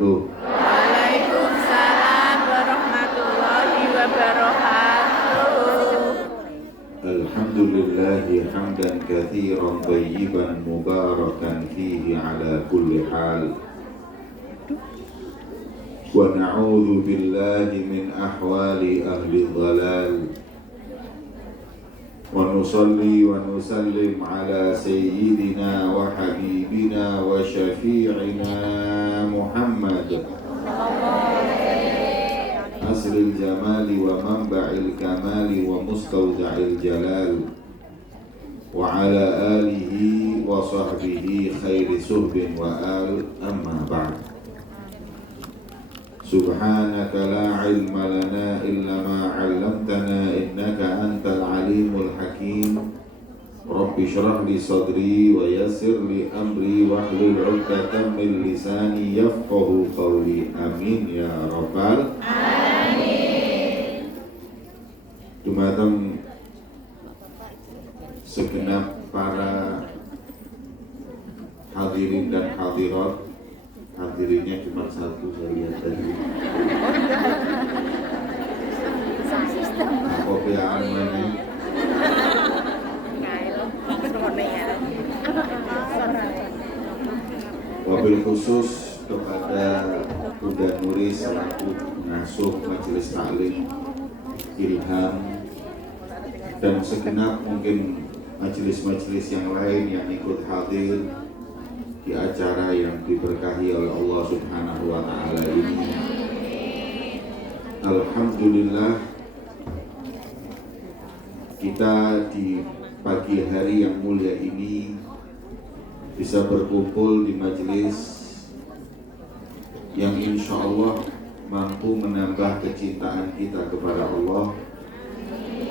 wabarakatuh. Waalaikumsalam warahmatullahi wabarakatuh. Alhamdulillahi hamdan katsiran thayyiban mubarakan fihi ala kulli hal. Wa na'udzu billahi min ahwali ahli dhalal. Wa nusalli wa nusallim ala sayyidina wa habibina wa syafi'ina Muhammad asril jamali wa manba'il kamali wa mustawda'il jalal wa ala alihi wa sahbihi khairi suhbin wa al amma ba'd. Subhanaka la ilma lana illa ma 'allamtana innaka antal alimul hakim. Rabbi shrah li sadri wa yassir li amri wahlul 'uqdatam min lisani yafqahu qawli. Amin ya rabbal alamin. Dumateng segenap para hadirin dan hadirat. Hadirinnya cuma satu, saya lihat tadi. Kopiaan mana? Wabil khusus kepada Bunda Nuri selaku pengasuh Majelis Taklim Ilham dan segenap mungkin majelis-majelis yang lain yang ikut hadir di acara yang diberkahi oleh Allah Subhanahu wa Ta'ala ini. Alhamdulillah, kita di pagi hari yang mulia ini bisa berkumpul di majelis yang insya Allah mampu menambah kecintaan kita kepada Allah,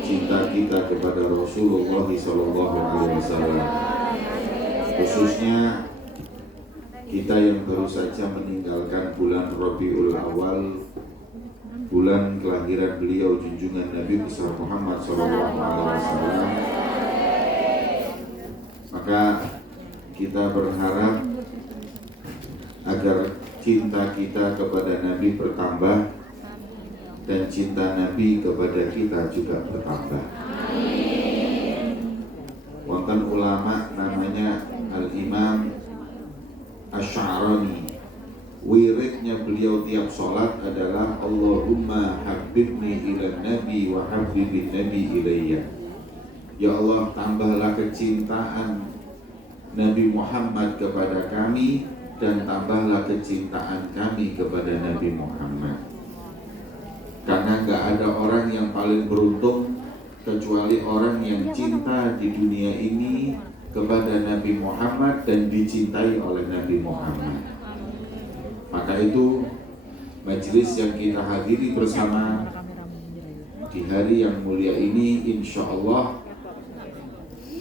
cinta kita kepada Rasulullah SAW. Khususnya kita yang baru saja meninggalkan bulan Rabiul Awal, bulan kelahiran beliau junjungan Nabi besar Muhammad SAW. Maka kita berharap agar cinta kita kepada Nabi bertambah dan cinta Nabi kepada kita juga bertambah. Wonten ulama namanya Al-Imam Asy'arani, wiridnya beliau tiap sholat adalah Allahumma habibni ila nabi wa habibin nabi ilayya. Ya Allah, tambahlah kecintaan Nabi Muhammad kepada kami dan tambahlah kecintaan kami kepada Nabi Muhammad. Karena gak ada orang yang paling beruntung kecuali orang yang cinta di dunia ini kepada Nabi Muhammad dan dicintai oleh Nabi Muhammad. Maka itu majelis yang kita hadiri bersama di hari yang mulia ini insya Allah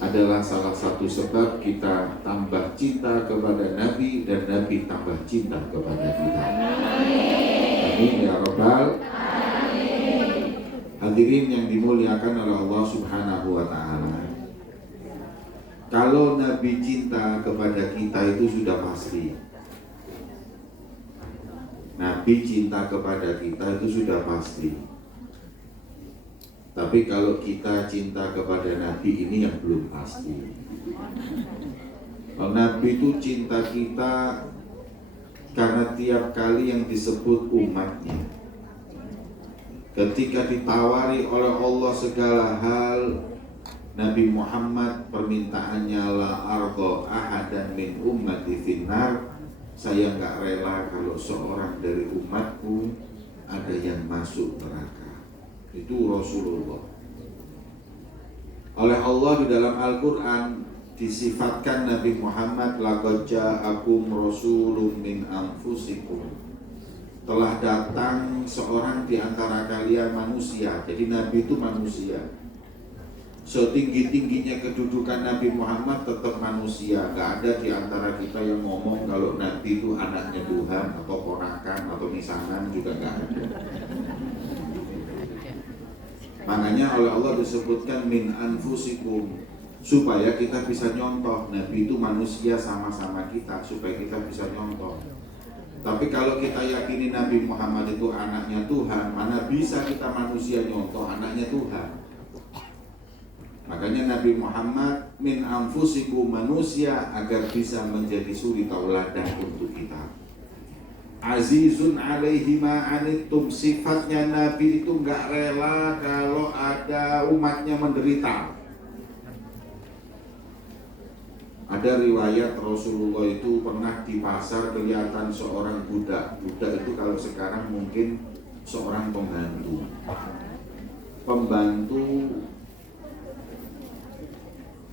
adalah salah satu sebab kita tambah cinta kepada Nabi dan Nabi tambah cinta kepada kita. Amin ya rabbal alamin. Hadirin yang dimuliakan oleh Allah Subhanahu wa Ta'ala, kalau Nabi cinta kepada kita itu sudah pasti. Nabi cinta kepada kita itu sudah pasti. Tapi kalau kita cinta kepada Nabi ini yang belum pasti. Kalau Nabi itu cinta kita karena tiap kali yang disebut umatnya, ketika ditawari oleh Allah segala hal, Nabi Muhammad permintaannya la ardo ahadan min ummati finnar, saya enggak rela kalau seorang dari umatku ada yang masuk neraka. Itu Rasulullah. Oleh Allah di dalam Al-Quran disifatkan Nabi Muhammad laqad ja'akum rasulun min anfusikum, telah datang seorang di antara kalian manusia. Jadi Nabi itu manusia. Setinggi-tingginya kedudukan Nabi Muhammad tetap manusia. Gak ada di antara kita yang ngomong kalau Nabi itu anaknya Tuhan atau ponakan atau misanan, juga gak ada. Makanya oleh Allah disebutkan min anfusikum, supaya kita bisa nyontoh. Nabi itu manusia sama-sama kita, supaya kita bisa nyontoh. Tapi kalau kita yakini Nabi Muhammad itu anaknya Tuhan, mana bisa kita manusia nyontoh anaknya Tuhan? Makanya Nabi Muhammad min anfusikum manusia agar bisa menjadi suri tauladan untuk kita. Azizun alaihi ma'anittum, sifatnya Nabi itu nggak rela kalau ada umatnya menderita. Ada riwayat Rasulullah itu pernah di pasar kelihatan seorang budak. Budak itu kalau sekarang mungkin seorang pembantu. Pembantu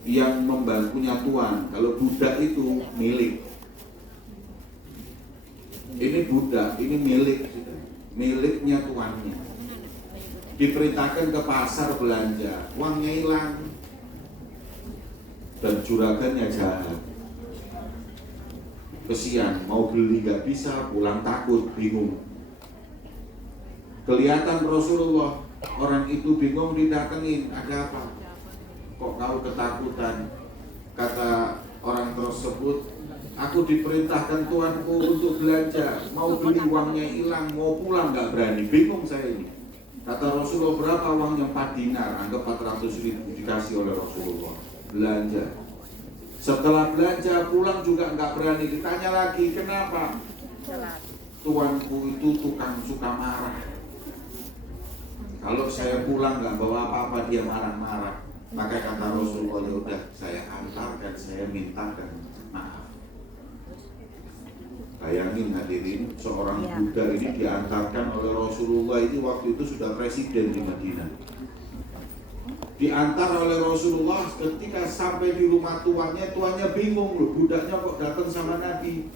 yang membantunya tuan. Kalau budak itu milik. Ini budak, ini miliknya tuannya. Diperintahkan ke pasar belanja, uangnya hilang. Dan juragannya jahat. Kesian, mau beli gak bisa, pulang takut, bingung. Kelihatan Rasulullah, orang itu bingung, didatengin, ada apa? Kok kau ketakutan? Kata orang tersebut, aku diperintahkan tuanku untuk belanja, mau beli uangnya hilang, mau pulang gak berani, bingung saya ini. Kata Rasulullah, berapa uangnya? 4 dinar, anggap 400.000 dikasih oleh Rasulullah. Belanja. Setelah belanja pulang juga nggak berani, ditanya lagi kenapa? Tuanku itu tukang suka marah. Kalau saya pulang nggak bawa apa-apa dia marah-marah. Maka kata Rasulullah, ya udah saya antarkan, saya mintakan maaf. Bayangin hadirin, seorang budak ini diantarkan oleh Rasulullah, itu waktu itu sudah presiden di Madinah. Diantar oleh Rasulullah, ketika sampai di rumah tuannya bingung loh, budaknya kok datang sama Nabi.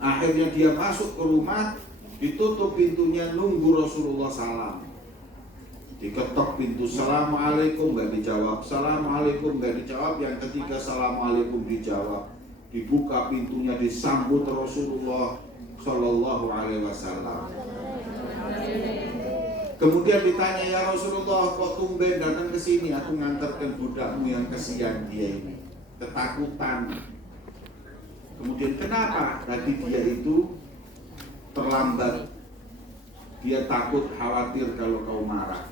Akhirnya dia masuk ke rumah, ditutup pintunya, nunggu Rasulullah salam. Diketok pintu, Assalamualaikum, gak dijawab. Assalamualaikum, gak dijawab. Yang ketiga, Assalamualaikum, dijawab. Dibuka pintunya, disambut Rasulullah Sallallahu Alaihi Wasallam. Kemudian ditanya, ya Rasulullah, kok tumben datang ke sini? Aku ngantarkan budakmu yang kesian dia ini, ketakutan. Kemudian kenapa? Tadi dia itu terlambat. Dia takut, khawatir kalau kau marah.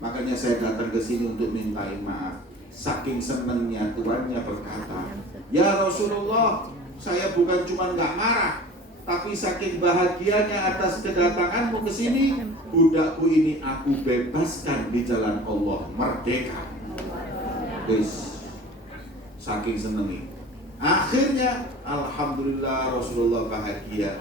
Makanya saya datang ke sini untuk mintain maaf. Saking senangnya tuannya berkata, ya Rasulullah, saya bukan cuma nggak marah, tapi saking bahagianya atas kedatanganmu ke sini, budakku ini aku bebaskan di jalan Allah, merdeka. Guys, saking senengnya. Akhirnya, alhamdulillah Rasulullah bahagia.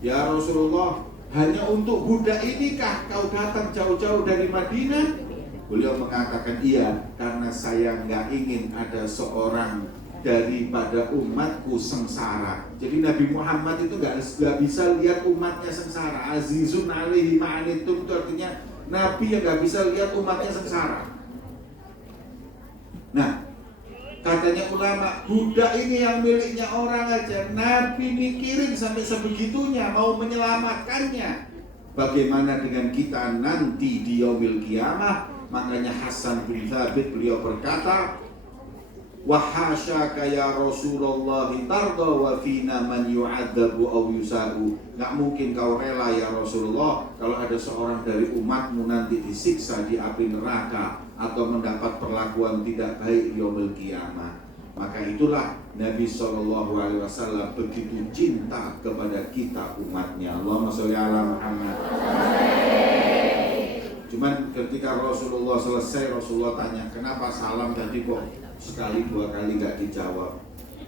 Ya Rasulullah, hanya untuk budak inikah kau datang jauh-jauh dari Madinah? Beliau mengatakan iya, karena saya nggak ingin ada seorang daripada umatku sengsara. Jadi Nabi Muhammad itu nggak bisa lihat umatnya sengsara. Azizun alaihi ma'anittum itu artinya Nabi yang nggak bisa lihat umatnya sengsara. Nah, katanya ulama, budak ini yang miliknya orang aja, Nabi mikirin sampai sebegitunya mau menyelamatkannya. Bagaimana dengan kita nanti di yaumil qiyamah? Makanya Hasan bin Thabit beliau berkata, wahasyaka ya Rasulullah tarda wa fina man yu'adzabu aw yusa'u. Nggak mungkin kau rela ya Rasulullah kalau ada seorang dari umatmu nanti disiksa di api neraka atau mendapat perlakuan tidak baik di yaumil qiyamah. Maka itulah Nabi SAW begitu cinta kepada kita umatnya. Allahumma sholli ala Muhammad. Cuman ketika Rasulullah selesai, Rasulullah tanya, kenapa salam tadi kok sekali dua kali gak dijawab?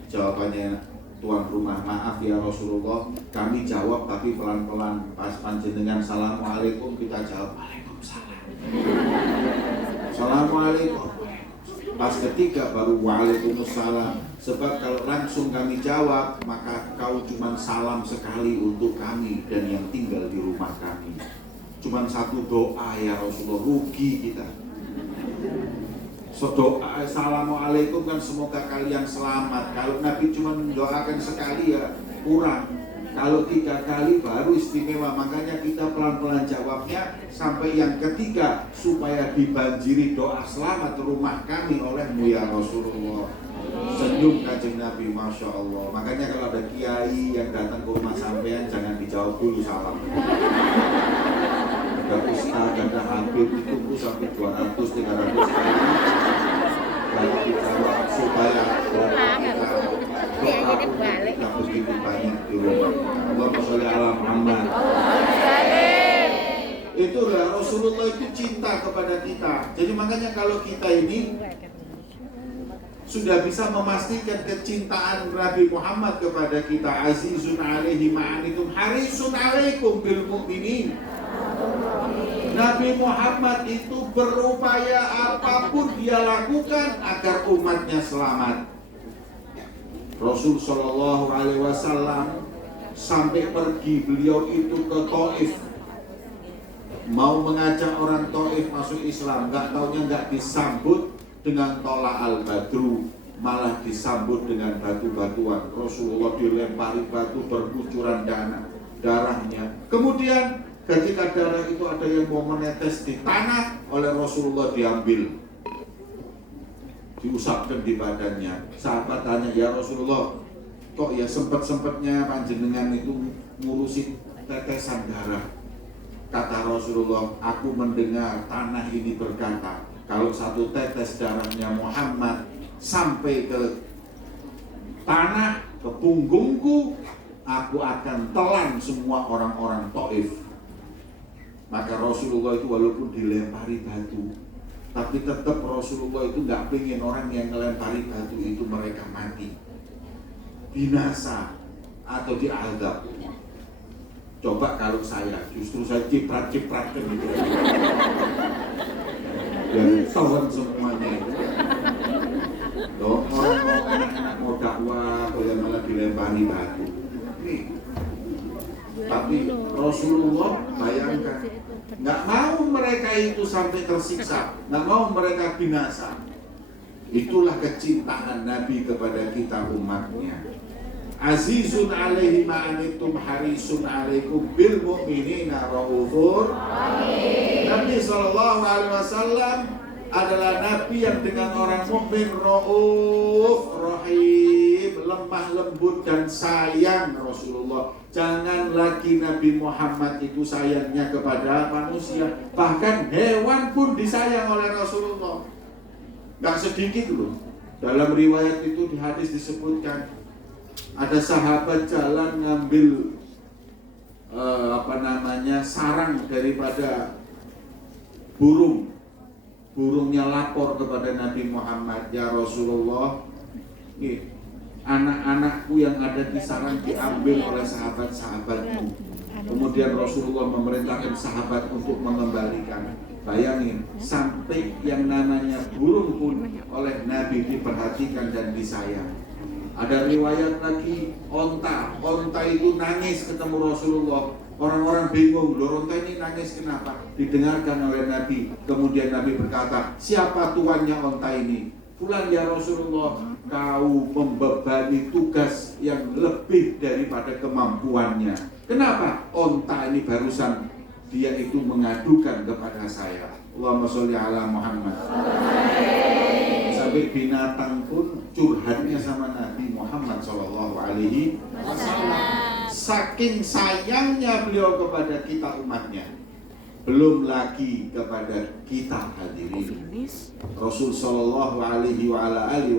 Jawabannya tuan rumah, maaf ya Rasulullah, kami jawab tapi pelan-pelan. Pas panjenengan Assalamualaikum, kita jawab Waalaikumsalam. Assalamualaikum. Pas ketiga baru Waalaikumsalam. Sebab kalau langsung kami jawab, maka kau cuma salam sekali untuk kami dan yang tinggal di rumah kami. Cuman satu doa ya Rasulullah, rugi kita. So doa Assalamualaikum kan semoga kalian selamat. Kalau Nabi cuma mendoakan sekali ya kurang. Kalau 3 kali baru istimewa. Makanya kita pelan-pelan jawabnya sampai yang ketiga, supaya dibanjiri doa selamat rumah kami olehmu ya Rasulullah. Senyum Kanjeng Nabi, Masya Allah. Makanya kalau ada kiai yang datang ke rumah sampean, jangan dijawab dulu salam. Ada ustaz, ada habib, ditunggu sampai 200-300 kali baru dijawab, supaya doa kita tidak begitu banyak di rumah. Allahumma sholli ala Muhammad. Itulah Rasulullah itu cinta kepada kita. Jadi makanya kalau kita ini sudah bisa memastikan kecintaan Nabi Muhammad kepada kita, azizun alaihi ma'anitum harisun alaikum bil mu'minin. Nabi Muhammad itu berupaya apapun dia lakukan agar umatnya selamat. Rasul Shallallahu Alaihi Wasallam sampai pergi, beliau itu ke Taif, mau mengajak orang Taif masuk Islam, nggak disambut dengan tola al-badru, malah disambut dengan batu-batuan. Rasulullah dilempari batu berkucuran darahnya. Kemudian ketika darah itu ada yang mau menetes di tanah, oleh Rasulullah diambil, diusapkan di badannya. Sahabat tanya, ya Rasulullah, kok ya sempet-sempetnya panjenengan itu ngurusin tetesan darah? Kata Rasulullah, aku mendengar tanah ini berkata, kalau satu tetes darahnya Muhammad sampai ke tanah, ke punggungku, aku akan telan semua orang-orang Taif. Maka Rasulullah itu walaupun dilempari batu, tapi tetap Rasulullah itu nggak pengen orang yang melempari batu itu mereka mati, binasa atau diazab. Coba kalau saya, justru saya ciprat-cipratkan gitu. Dan tawan semuanya itu. Loh, orang mau anak-anak mau dakwah, kalau malah dilempari batu. Nih. Tapi Rasulullah bayangkan, nggak mau mereka itu sampai tersiksa, nggak mau mereka binasa. Itulah kecintaan Nabi kepada kita umatnya. Azizun alaihi ma'anitum harisun alaikum bil mu'minina raufur. Nabi SAW adalah Nabi yang dengan orang mukmin rauf, rahim, lemah lembut dan sayang. Rasulullah, jangan lagi Nabi Muhammad itu sayangnya kepada manusia, bahkan hewan pun disayang oleh Rasulullah. Gak sedikit loh. Dalam riwayat itu di hadis disebutkan, ada sahabat jalan ngambil sarang daripada burung. Burungnya lapor kepada Nabi Muhammad, ya Rasulullah, anak-anakku yang ada di sarang diambil oleh sahabat-sahabatmu. Kemudian Rasulullah memerintahkan sahabat untuk mengembalikan. Bayangin, sampai yang namanya burung pun oleh Nabi diperhatikan dan disayang. Ada riwayat lagi, onta itu nangis ketemu Rasulullah. Orang-orang bingung, loh onta ini nangis kenapa? Didengarkan oleh Nabi. Kemudian Nabi berkata, siapa tuannya onta ini? Fulan ya Rasulullah, kau membebani tugas yang lebih daripada kemampuannya. Kenapa? Onta ini barusan dia itu mengadukan kepada saya. Allahumma sholli ala Muhammad. Sampai binatang pun curhatnya sama Nabi Muhammad SAW. Saking sayangnya beliau kepada kita umatnya, belum lagi kepada kita hadirin. Rasul Shallallahu Alaihi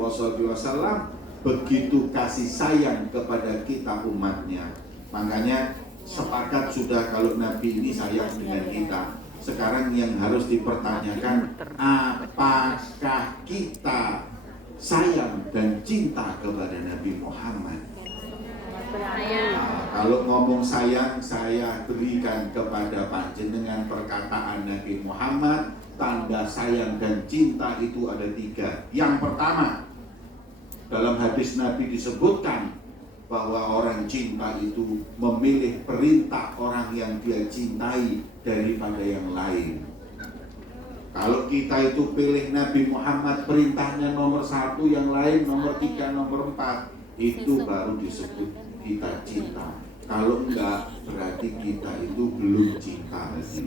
Wasallam begitu kasih sayang kepada kita umatnya. Makanya sepakat sudah kalau Nabi ini sayang dengan kita. Sekarang yang harus dipertanyakan, apakah kita sayang dan cinta kepada Nabi Muhammad? Nah, kalau ngomong sayang, saya berikan kepada panjenengan perkataan Nabi Muhammad. Tanda sayang dan cinta itu ada 3. Yang pertama, dalam hadis Nabi disebutkan bahwa orang cinta itu memilih perintah orang yang dia cintai daripada yang lain. Kalau kita itu pilih Nabi Muhammad perintahnya nomor 1, yang lain nomor 3, nomor 4, itu baru disebut kita cinta. Kalau enggak, berarti kita itu belum cinta lagi.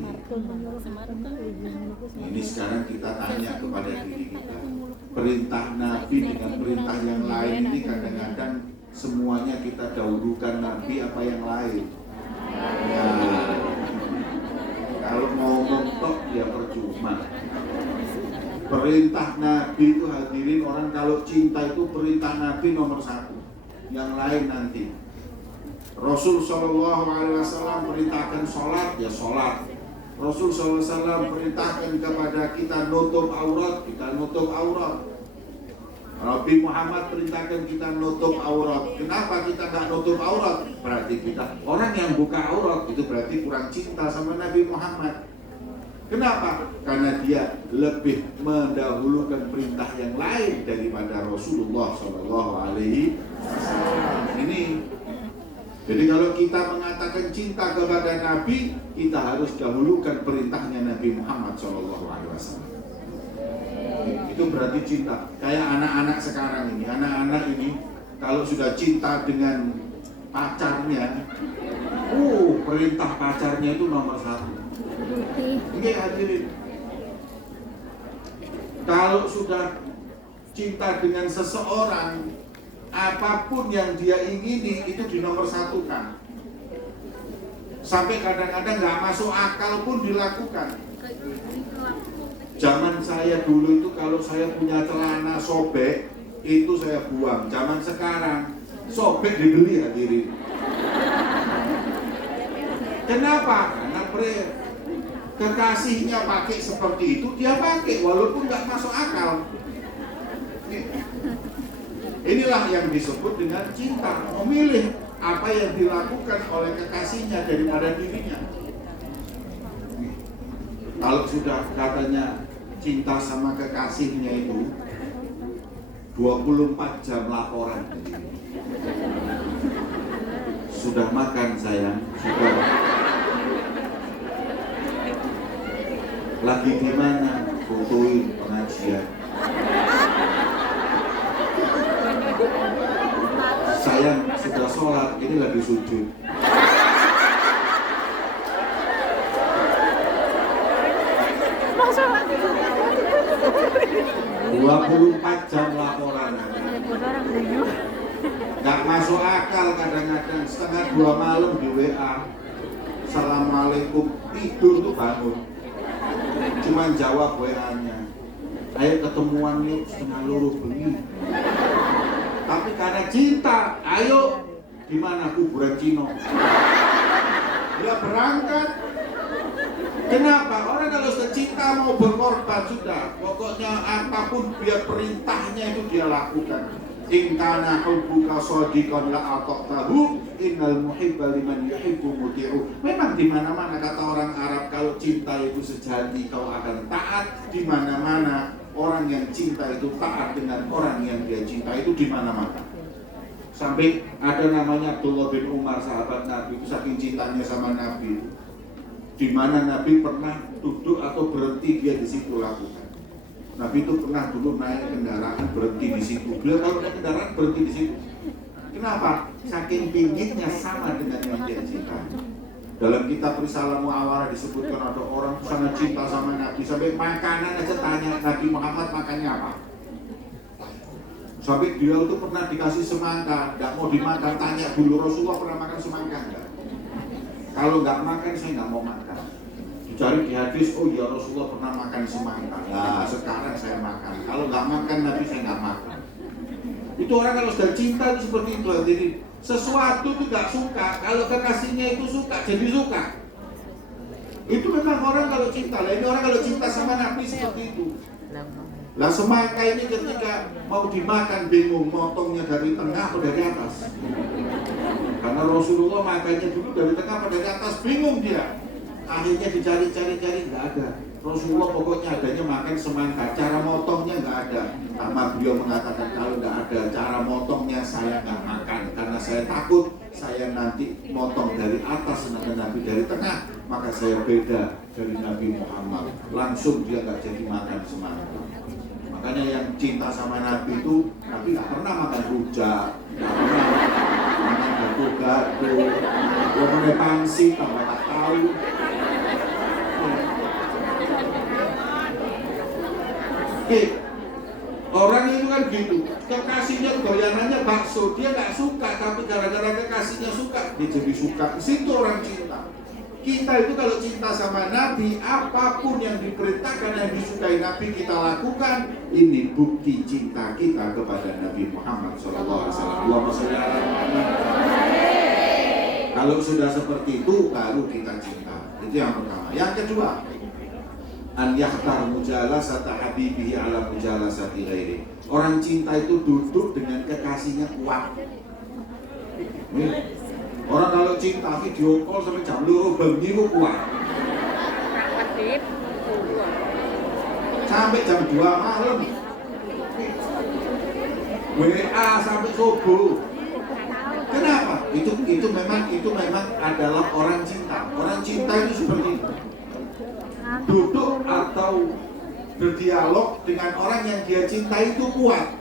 Ini sekarang kita tanya kepada diri kita. Perintah Nabi dengan perintah yang lain ini kadang-kadang semuanya kita dahulukan Nabi apa yang lain. Nah, kalau mau ngomong ya percuma. Perintah Nabi itu hadirin, orang kalau cinta itu perintah Nabi nomor 1. Yang lain nanti. Rasul SAW perintahkan sholat, ya sholat. Rasul SAW perintahkan kepada kita nutup aurat, kita nutup aurat. Nabi Muhammad perintahkan kita nutup aurat. Kenapa kita nggak nutup aurat? Berarti kita orang yang buka aurat itu berarti kurang cinta sama Nabi Muhammad. Kenapa? Karena dia lebih mendahulukan perintah yang lain daripada Rasulullah SAW. Ini. Jadi kalau kita mengatakan cinta kepada Nabi, kita harus dahulukan perintahnya Nabi Muhammad SAW. Itu berarti cinta. Kayak anak-anak sekarang ini, anak-anak ini kalau sudah cinta dengan pacarnya, perintah pacarnya itu nomor 1. Oke, hadirin. Kalau sudah cinta dengan seseorang, apapun yang dia ingini itu dinomor 1-kan. Sampai kadang-kadang nggak masuk akal pun dilakukan. Zaman saya dulu itu kalau saya punya celana sobek itu saya buang. Zaman sekarang sobek dibeli, hadirin. Kenapa? Karena kekasihnya pakai seperti itu, dia pakai walaupun nggak masuk akal. Inilah yang disebut dengan cinta, memilih apa yang dilakukan oleh kekasihnya daripada dirinya. Kalau sudah katanya cinta sama kekasihnya itu 24 jam laporan. Sudah makan sayang, sudah. Lagi di mana? Fotoin pengajian. Sayang, sudah sholat, ini lagi sujud. 24 jam laporan. Gak masuk akal kadang-kadang, 1:30 malam di WA. Assalamualaikum, tidur tuh bangun. Cuman jawab WA-nya, ayo ketemuan yuk 1:30 beli. Tapi karena cinta, ayo di mana kuburan Cino. Dia berangkat. Kenapa? Orang kalau sudah cinta mau berkorban sudah. Pokoknya apapun biar perintahnya itu dia lakukan. In kana hubbuka shadiqan la ataqtahu innal muhibba liman yuhibbu muti'u. Memang di mana-mana kata orang Arab, kalau cinta itu sejati kau akan taat. Di mana-mana orang yang cinta itu taat dengan orang yang dia cinta itu di mana-mana. Sampai ada namanya Abdullah bin Umar, sahabat Nabi itu, saking cintanya sama Nabi, di mana Nabi pernah duduk atau berhenti dia di situ lakukan. Nabi itu pernah dulu naik kendaraan berhenti di situ. Beliau kalau naik kendaraan berhenti di situ. Kenapa? Saking pinggirnya sama dengan yang dia cinta. Dalam kitab Risalah Mu'awarah disebutkan ada orang sangat cinta sama Nabi, sampai makanan aja tanya Nabi Muhammad makannya apa. Sampai dia itu pernah dikasih semangka, nggak mau dimakan, tanya dulu Rasulullah pernah makan semangka enggak? Kalau nggak makan saya nggak mau makan. Dicari di hadis, oh ya Rasulullah pernah makan semangka. Nah sekarang saya makan. Kalau nggak makan Nabi saya nggak makan. Itu orang kalau sudah cinta itu seperti itu. Jadi sesuatu itu nggak suka, kalau kekasihnya itu suka, jadi suka. Itu memang orang kalau cinta. Lah ini orang kalau cinta sama Nabi seperti itu. Lah semangka ini ketika mau dimakan bingung, motongnya dari tengah atau dari atas. Karena Rasulullah makannya dulu dari tengah atau dari atas, bingung dia. Akhirnya dicari-cari nggak ada. Rasulullah pokoknya adanya makan semangka, cara motongnya nggak ada. Karena beliau mengatakan kalau nggak ada cara motongnya saya nggak makan, karena saya takut saya nanti motong dari atas sedangkan Nabi dari tengah, maka saya beda dari Nabi Muhammad. Langsung dia nggak jadi makan semangka. Makanya yang cinta sama Nabi itu, Nabi nggak pernah makan rujak, nggak pernah makan batu gaduh-gaduh. Ngomongnya pangsi, tambah tak tahu. Orang itu kan gitu, kekasihnya doyanannya bakso, dia nggak suka, tapi gara-gara kekasihnya suka, dia jadi suka. Situ orang cinta. Kita itu kalau cinta sama Nabi, apapun yang diperintahkan yang disukai Nabi kita lakukan. Ini bukti cinta kita kepada Nabi Muhammad SAW. Kalau sudah seperti itu, baru kita cinta. Itu yang pertama. Yang kedua, an yakhtar mujalasata habibihi ala mujalasati ghairi. Orang cinta itu duduk dengan kekasihnya kuat. Orang kalau cinta video call sampai jam 2 bengi ku kuat. Sampai jam 2 malam. WA sampai subuh. Kenapa? Itu memang adalah orang cinta. Orang cinta itu seperti itu. Duduk atau berdialog dengan orang yang dia cinta itu kuat.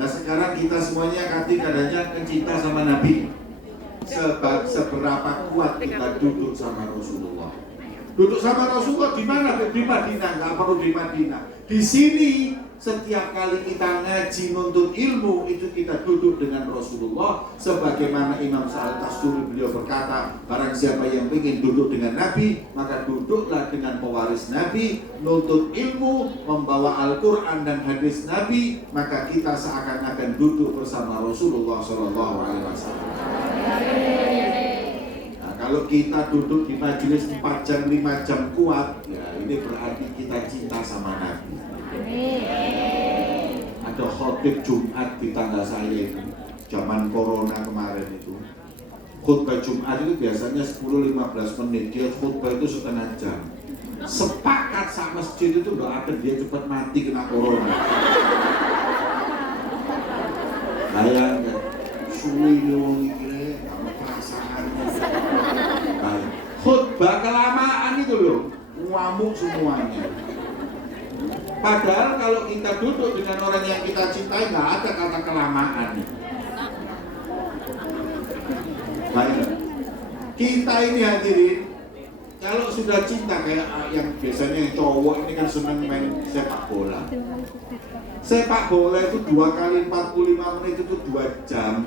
Nah sekarang kita semuanya kadang-kadang cinta sama Nabi. Seberapa kuat kita duduk sama Rasulullah. Duduk sama Rasulullah di mana? Di Madinah, nggak perlu di Madinah. Di sini setiap kali kita ngaji nuntut ilmu itu kita duduk dengan Rasulullah. Sebagaimana Imam Sa'ad Tasuri beliau berkata, barang siapa yang ingin duduk dengan Nabi, maka duduklah dengan pewaris Nabi, nuntut ilmu, membawa Al-Quran dan hadis Nabi, maka kita seakan-akan duduk bersama Rasulullah SAW. Nah, kalau kita duduk di majelis 4 jam, 5 jam kuat, ya ini berarti kita cinta sama Nabi. Ada khotib Jumat di tangga saya itu, zaman corona kemarin itu. Khutbah Jumat itu biasanya 10-15 menit, dia khutbah itu setengah jam. Sepakat sama masjid itu doakan dia cepat mati kena corona. Bayangkan, suwi ini kamu perasaannya. Khutbah kelamaan itu loh, ngamuk semuanya. Padahal kalau kita duduk dengan orang yang kita cintai, nggak ada kata kelamaan. Baik, kita ini hadirin, kalau sudah cinta kayak yang biasanya yang cowok ini kan senang main sepak bola. Sepak bola itu 2 kali 45 menit itu 2 jam.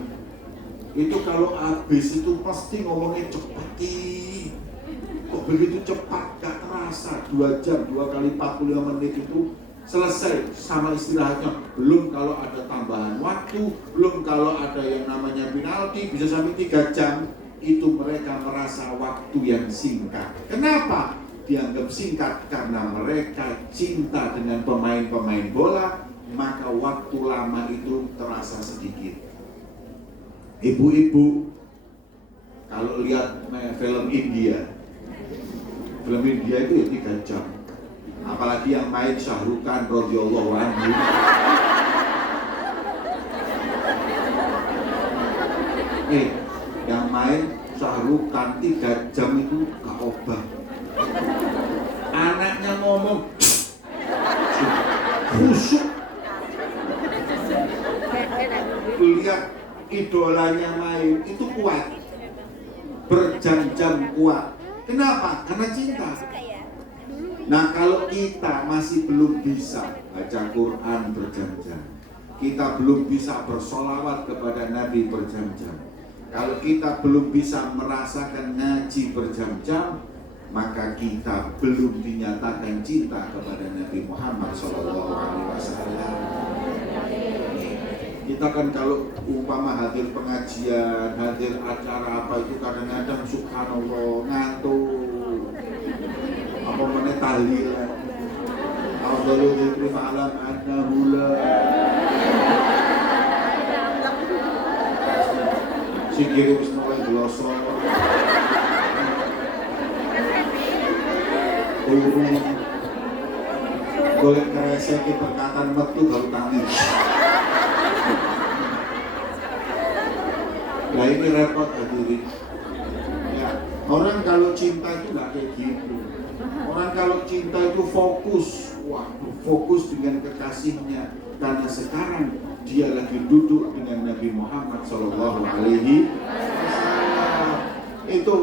Itu kalau habis itu pasti ngomongnya cepet. Kok begitu cepat, gak terasa 2 jam, 2 kali 45 menit itu selesai sama istirahatnya. Belum kalau ada tambahan waktu, belum kalau ada yang namanya penalti, bisa sampai 3 jam. Itu mereka merasa waktu yang singkat. Kenapa? Dianggap singkat karena mereka cinta dengan pemain-pemain bola, maka waktu lama itu terasa sedikit. Ibu-ibu, kalau lihat film India itu ya 3 jam. Apalagi yang main Syahrukan radhiyallahu anhu. Yang main Syahrukan 3 jam itu gak obah. Anaknya ngomong khusyuk. Lihat idolanya main itu kuat. Berjam-jam kuat. Kenapa? Karena cinta. Nah kalau kita masih belum bisa baca Quran berjam-jam, kita belum bisa bersolawat kepada Nabi berjam-jam, kalau kita belum bisa merasakan ngaji berjam-jam, maka kita belum dinyatakan cinta kepada Nabi Muhammad SAW. Kita kan kalau umpama hadir pengajian, hadir acara apa itu kadang-kadang subhanallah ngantuk. Apa meneh tahlilan. Afdalu dzikri fa'lam annahu la. Sikir wis mulai gloso. Golek kresek iki perkataan metu baru tangis. Nah ini repot hadirin. Ya, orang kalau cinta itu nggak kayak gitu. Orang kalau cinta itu fokus, fokus dengan kekasihnya. Karena sekarang dia lagi duduk dengan Nabi Muhammad SAW. Itu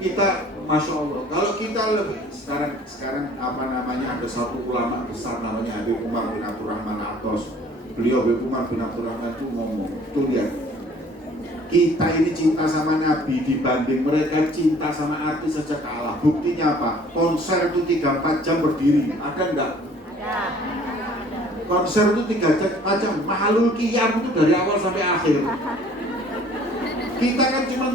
kita, masya Allah. Kalau kita lebih sekarang apa namanya, ada satu ulama besar namanya Habib Umar bin Abdurrahman Atos. Beliau Habib Umar bin Abdurrahman itu ngomong, tuh lihat, kita ini cinta sama Nabi dibanding mereka cinta sama artis saja kalah. Buktinya apa? Konser itu 3-4 jam berdiri, ada enggak? Ada. Konser itu 3-4 jam, Mahalul Qiyam itu dari awal sampai akhir. Kita kan cuma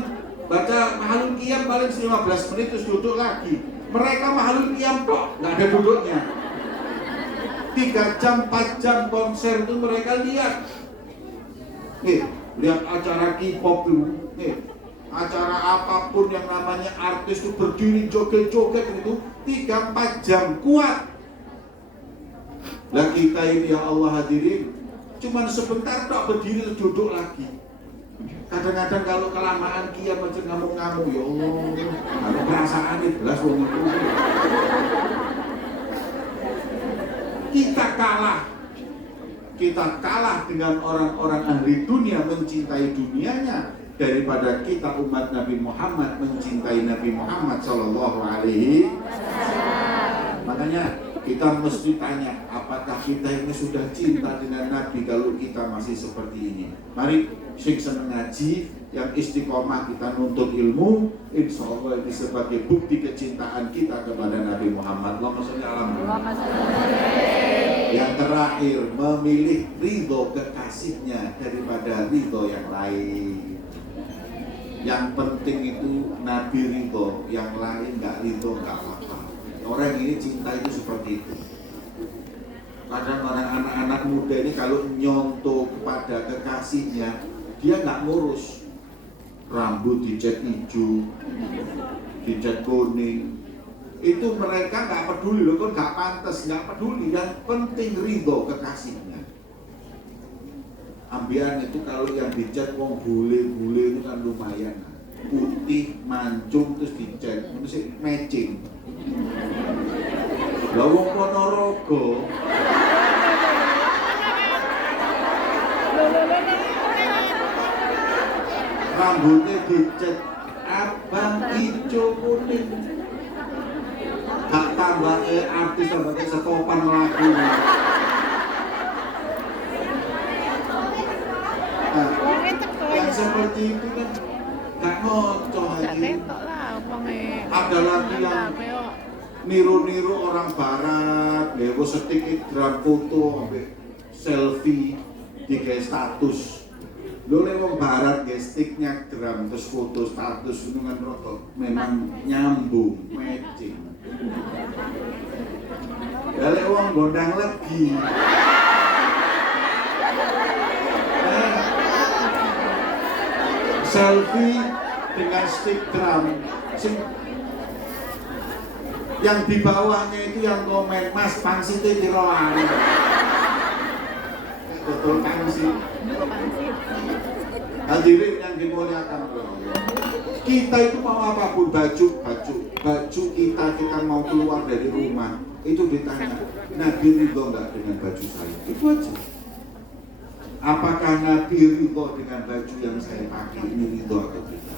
baca Mahalul Qiyam paling 15 menit terus duduk lagi. Mereka Mahalul Qiyam kok, nggak ada duduknya. 3 jam, 4 jam konser itu mereka lihat. Lihat acara K-pop dulu, acara apapun yang namanya artis itu berdiri joget-joget itu 3-4 jam kuat. Lah kita ini ya Allah hadirin, cuman sebentar tok berdiri duduk lagi. Kadang-kadang kalau kelamaan Qiyam aja ngamuk-ngamuk, ya Allah, ada perasaan itu belas wong itu. Kita kalah dengan orang-orang ahli dunia mencintai dunianya daripada kita umat Nabi Muhammad mencintai Nabi Muhammad Sallallahu Alaihi Wasallam. Makanya kita mesti tanya, apakah kita ini sudah cinta dengan Nabi kalau kita masih seperti ini? Mari sing seneng ngaji, yang istiqomah kita nuntut ilmu, insya Allah ini sebagai bukti kecintaan kita kepada Nabi Muhammad. Allahumma sholli ala Muhammad. Yang terakhir, memilih ridho kekasihnya daripada ridho yang lain. Yang penting itu Nabi ridho, yang lain nggak ridho nggak apa-apa. Orang ini cinta itu seperti itu. Kadang orang anak-anak muda ini kalau nyontoh kepada kekasihnya, dia nggak ngurus. Rambut dicat hijau, dicat kuning, itu mereka nggak peduli loh, kan nggak pantas, nggak peduli. Yang penting ridho kekasihnya. Ambian itu kalau yang dicat wong bule-bule itu kan lumayan, putih mancung terus dicat, itu sih matching. Lah wong Ponorogo rambutnya dicat abang hijau kuning, gak tambah artis tambah setopan lagu. Nah, yang seperti itu kan gak ngocok lagi. Ada lagi yang niru-niru orang barat, lewo sedikit drum foto, selfie di status. Lo lewat barat ya sticknya gram terus foto status itu kan rotok memang nyambung matching. Ya lewat gondang lagi. Selfie dengan stick drum. Yang di bawahnya itu yang komen, Mas pangsitnya diroan. Betul pangsit. Hadirin yang dimuliakan oleh Allah. Kita itu mau apapun, baju kita mau keluar dari rumah itu ditanya, Nabi ridho nggak dengan baju saya? Itu aja. Apakah Nabi ridho dengan baju yang saya pakai ini ridho atau tidak?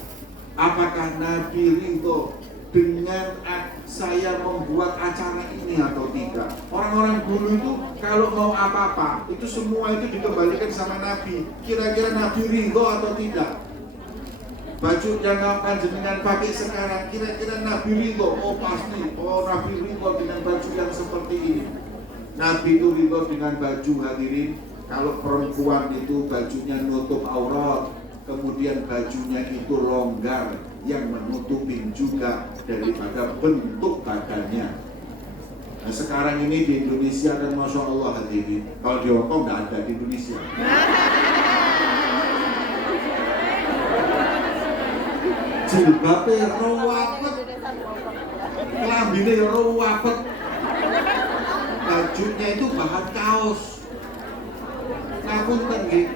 Apakah Nabi ridho dengan saya membuat acara ini atau tidak? Orang-orang dulu itu kalau mau apa-apa itu semua itu dikembalikan sama Nabi. Kira-kira Nabi ridho atau tidak? Baju yang panjenengan pakai sekarang, kira-kira Nabi ridho? Oh pasti, Nabi ridho dengan baju yang seperti ini. Nabi itu ridho dengan baju, hadirin. Kalau perempuan itu bajunya nutup aurat, kemudian bajunya itu longgar yang menutupin juga daripada bentuk badannya. Nah sekarang ini di Indonesia kan Masya Allah hadirin, kalau di Hongkong nggak ada di Indonesia. Jilbabnya rawapet, kelambine rawapet, bajunya itu bahan kaos. Ngapunten nggih,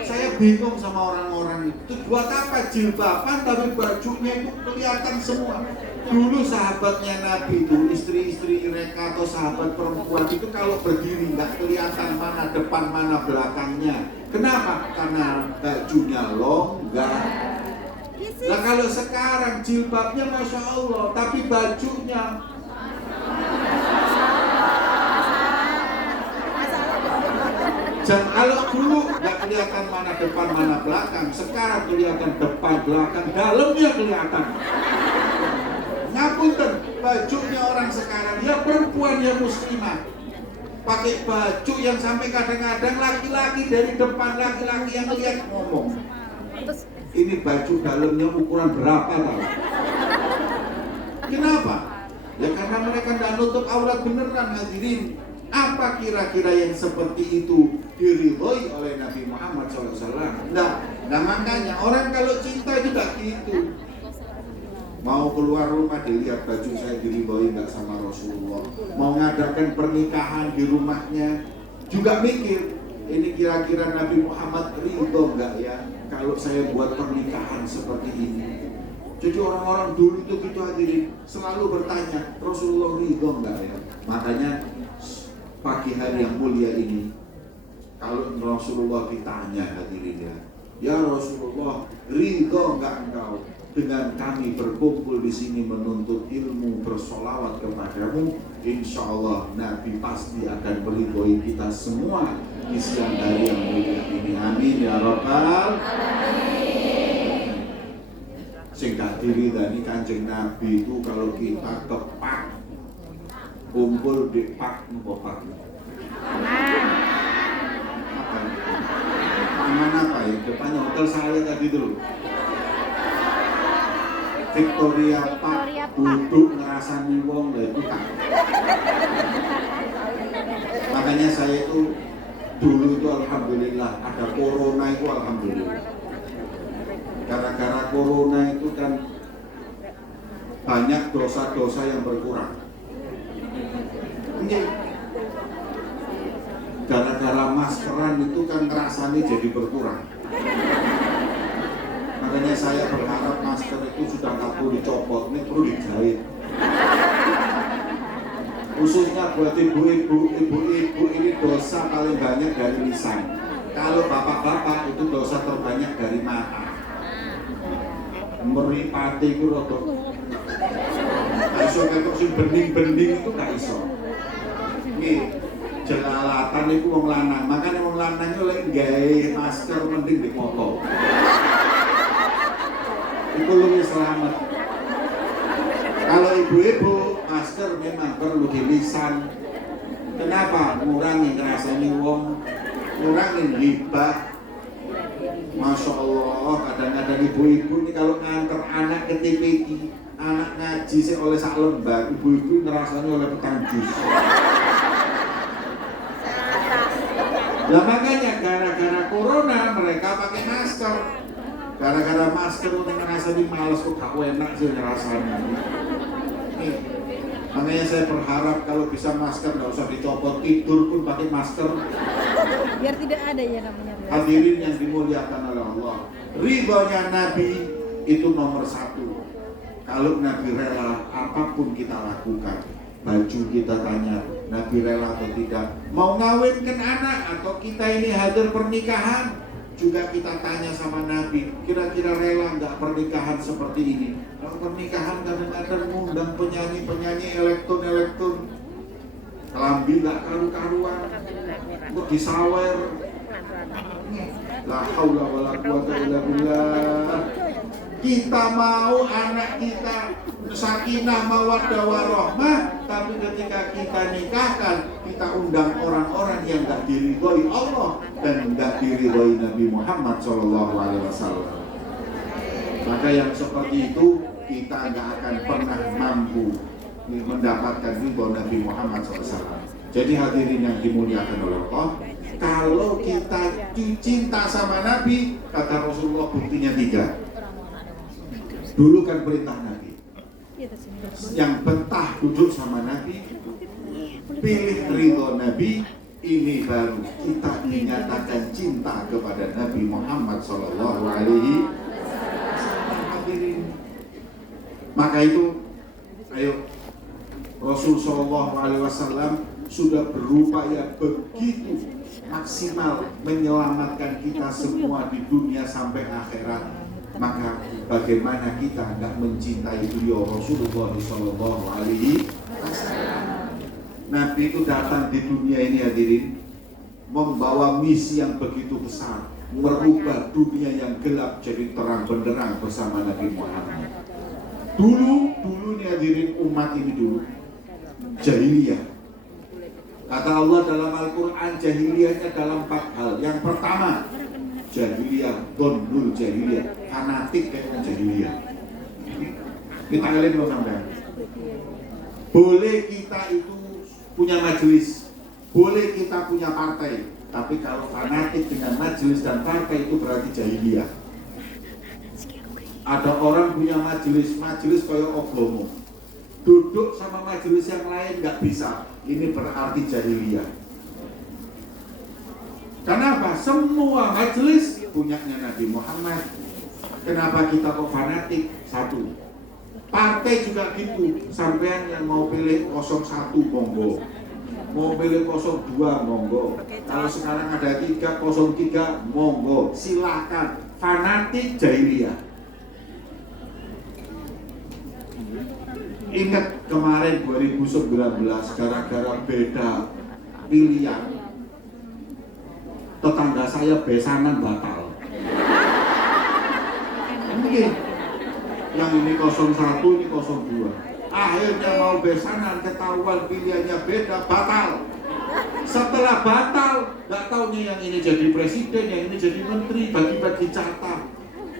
saya bingung sama orang-orang itu buat apa jilbaban tapi bajunya itu kelihatan semua. Dulu sahabatnya Nabi itu, istri-istri mereka atau sahabat perempuan itu kalau berdiri nggak kelihatan mana depan mana belakangnya. Kenapa? Karena bajunya longgar. Nah kalau sekarang jilbabnya Masya Allah, tapi bajunya kalau dulu nggak kelihatan mana depan mana belakang, sekarang kelihatan depan belakang, dalamnya kelihatan. Ngapunten, bajunya orang sekarang ya perempuan ya muslimah pakai baju yang sampai kadang-kadang laki-laki dari depan, laki-laki yang lihat ngomong, ini baju dalamnya ukuran berapa tahu? Kenapa? Ya karena mereka nggak nutup aurat beneran hadirin. Apa kira-kira yang seperti itu diridhoi oleh Nabi Muhammad SAW? Nah makanya orang kalau cinta juga gitu. Mau keluar rumah dilihat baju saya diridhoi nggak sama Rasulullah. Mau ngadakan pernikahan di rumahnya juga mikir, ini kira-kira Nabi Muhammad ridho nggak ya kalau saya buat pernikahan seperti ini. Jadi orang-orang dulu itu gitu hadirin selalu bertanya, Rasulullah ridho nggak ya? Makanya pagi hari yang mulia ini, kalau Rasulullah ditanya hadirin ya Rasulullah ridho nggak engkau dengan kami berkumpul di sini menuntut ilmu, bersolawat kepadamu? Insya Allah Nabi pasti akan meridhoi kita semua di siang hari yang mulia ini. Amin ya Rabbal alamin. Sing gak diridani Kanjeng Nabi itu kalau kita kepak kumpul di pak pak. Aman apa ya? Depannya hotel saya tadi dulu. Victoria Park, duduk ngerasani wong lah itu tak. Makanya saya itu dulu itu alhamdulillah ada corona itu alhamdulillah. Gara-gara corona itu kan banyak dosa-dosa yang berkurang. Gara-gara maskeran itu kan ngerasani jadi berkurang. Makanya saya berharap masker itu sudah nggak perlu dicopot, ini perlu dijahit. Khususnya buat ibu-ibu ini dosa paling banyak dari lisan. Kalau bapak-bapak itu dosa terbanyak dari mata. Meripati itu rotok. Iso ketok sing bening-bening itu gak iso. Nih, jelalatan itu wong lanang. Makanya wong lanang itu lek gawe masker mending dipotong. Itu lebih selamat. Kalau ibu-ibu masker memang perlu di lisan. Kenapa? Ngurangi ngerasani wong, ngurangi ghibah. Masya Allah, kadang-kadang ibu-ibu ini kalau nganter anak ke TPQ, anak ngaji sih oleh sak lembar, ibu-ibu ngerasani oleh petang jus. Nah makanya gara-gara corona mereka pakai masker. Gara-gara masker itu ngerasani males kok gak enak sih ngerasani. Makanya saya berharap kalau bisa masker nggak usah dicopot, tidur pun pakai masker. Biar tidak ada ya namanya. Hadirin yang dimuliakan oleh Allah, ridhonya Nabi itu nomor satu. Kalau Nabi rela apapun kita lakukan, baju kita tanya Nabi rela atau tidak, mau ngawinkan anak atau kita ini hadir pernikahan juga kita tanya sama Nabi, kira-kira rela nggak pernikahan seperti ini? Kalau pernikahan kadang-kadang ngundang penyanyi-penyanyi elektron, kelambi nggak karu-karuan, kok disawer, la haula wala quwata illa billah. Kita mau anak kita sakinah mawaddah warahmah, tapi ketika kita nikahkan, kita undang orang-orang yang nggak diridhoi Allah dan nggak diridhoi Nabi Muhammad SAW. Maka yang seperti itu kita nggak akan pernah mampu mendapatkan ridho Nabi Muhammad SAW. Jadi hadirin yang dimuliakan oleh Allah, kalau kita cinta sama Nabi, kata Rasulullah buktinya 3. Dulu kan perintah Nabi, yang betah duduk sama Nabi, pilih ridho Nabi, ini baru kita menyatakan cinta kepada Nabi Muhammad SAW. Maka itu, ayo, Rasul SAW sudah berupaya begitu maksimal menyelamatkan kita semua di dunia sampai akhirat. Maka bagaimana kita nggak mencintai beliau Rasulullah Shallallahu Alaihi Wasallam? Nabi itu datang di dunia ini hadirin membawa misi yang begitu besar, merubah dunia yang gelap jadi terang benderang bersama Nabi Muhammad. Dulu nih hadirin, umat ini dulu jahiliyah. Kata Allah dalam Al-Quran, jahiliyahnya dalam 4 hal. Yang pertama, jahiliyah, dondul jahiliyah, fanatik dengan jahiliyah. Kita kalian mau sampai. Boleh kita itu punya majelis, boleh kita punya partai, tapi kalau fanatik dengan majelis dan partai itu berarti jahiliyah. Ada orang punya majelis kayak Oblomo, duduk sama majelis yang lain nggak bisa, ini berarti jahiliyah. Kenapa? Semua majelis punyanya Nabi Muhammad. Kenapa kita kok fanatik? Satu, partai juga gitu. Sampean yang mau pilih 01 monggo, mau pilih 02 monggo. Kalau sekarang ada 303 monggo, silakan. Fanatik jahiliyah. Ingat kemarin 2019 gara-gara beda pilihan, tetangga saya besanan batal. Mungkin yang ini 01, ini 02. Akhirnya mau besanan, ketahuan pilihannya beda, batal. Setelah batal, nggak taunya yang ini jadi presiden, yang ini jadi menteri, bagi-bagi jatah.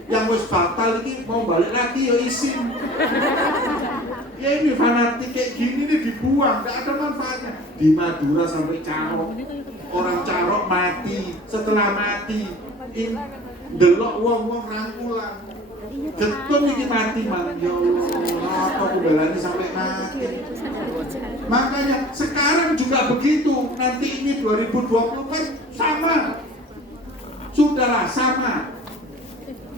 Yang wis batal ini mau balik lagi ya isin. Ya ini fanatik kayak gini nih dibuang, nggak ada manfaatnya. Di Madura sampai Carok, orang Carok mati, setelah mati, delok wong-wong rangkulan, getun iki mati man, ya Allah, aku belani sampai mati. Makanya sekarang juga begitu, nanti ini 2020 kan sama, sudahlah sama.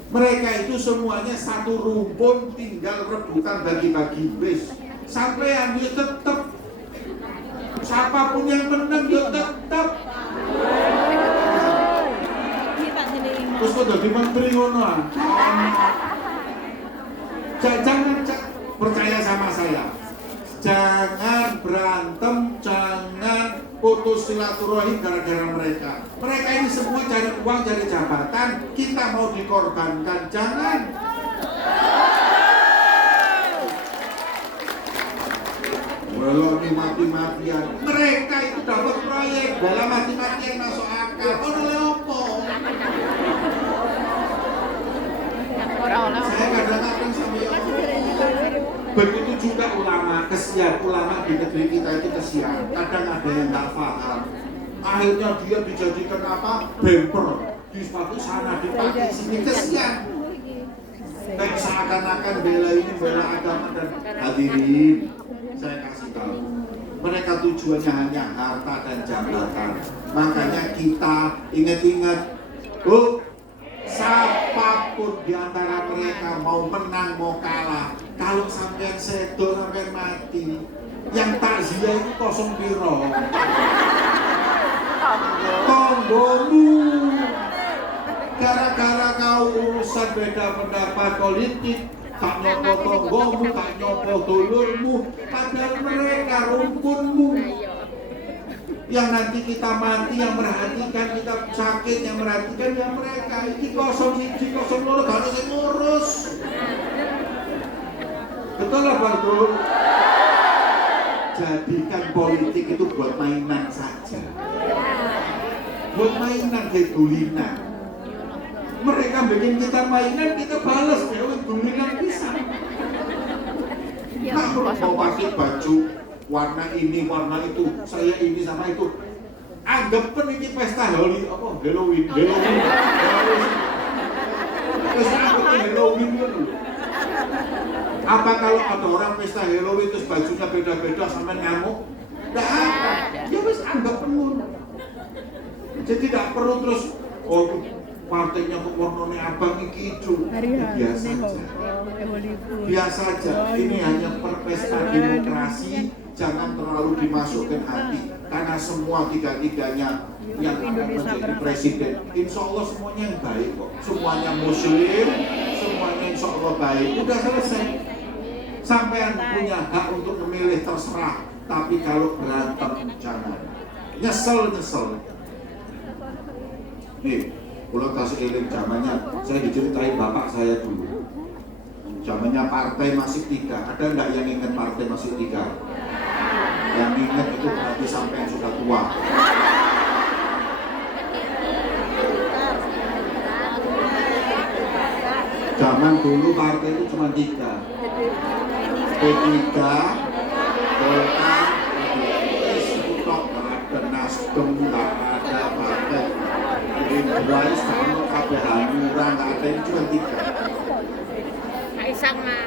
Mereka itu semuanya satu rumpun, tinggal rebutan bagi-bagi bis. Sampean dia tetap, siapapun yang menang dia tetap. Terus kok jadi menteri ngono. Jangan percaya sama saya. Jangan berantem, jangan putus silaturahim gara-gara mereka. Mereka ini semua cari uang, cari jabatan. Kita mau dikorbankan, jangan. Walau ini mati-matian, mereka itu dapat proyek dalam mati-matian masuk akal. Oleh apa? Saya kadang-kadang sampai begitu juga ulama, kesian ulama di negeri kita itu kesian. Kadang ada yang nggak paham. Akhirnya dia dijadikan apa? Bemper di sepatu sana, dipakai sini, kesian. Kayak seakan-akan bela ini, bela agama. Dan hadirin, saya kasih tahu, mereka tujuannya hanya harta dan jabatan. Makanya kita ingat-ingat, siapapun di antara mereka mau menang mau kalah, kalau sampean sedo sampean mati, yang takziah itu kosong piro. Tonggomu, gara-gara kau urusan beda pendapat politik, tak nyopo tonggomu, tak nyopo dulurmu, padahal mereka rumpunmu. Yang nanti kita mati, yang merhatikan, kita sakit, yang merhatikan yang mereka. Ini 01, 02 gak ada yang ngurus. Betul lah Pak Dul? Jadikan politik itu buat mainan saja. Buat mainan, kayak gulinan. Mereka bikin kita mainan, kita balas kayak gulinan bisa. Nah, mau pakai baju warna ini, warna itu, saya ini sama itu. Anggapan ini pesta Halloween. Pesta Halloween dulu. Apa kalau ada orang pesta Halloween terus bajunya beda-beda sama ngamuk? Tidak ada. Ya wis anggap penuh. Jadi tidak perlu terus partainya kok warnanya abang iki hijau. Biasa saja. Biasa saja. Ini hanya perpesta demokrasi. Jangan terlalu dimasukkan hati, karena semua tiga-tiganya yang akan menjadi presiden, insya Allah semuanya yang baik kok, semuanya muslim, insya Allah baik, udah selesai. Sampean punya hak untuk memilih, terserah. Tapi kalau berantem jangan. Nyesel. Nih, kalau kasih eling zamannya, saya diceritain bapak saya dulu. Zamannya partai masih 3. Ada nggak yang ingat partai masih 3? Yang ingat itu berarti sampai yang sudah tua. Zaman dulu partai itu cuma 3. P3, Golkar, Sutok, ada Nasdem, nggak ada partai Gerindra, sama kabeh Hanura, nggak ada, ini cuma 3.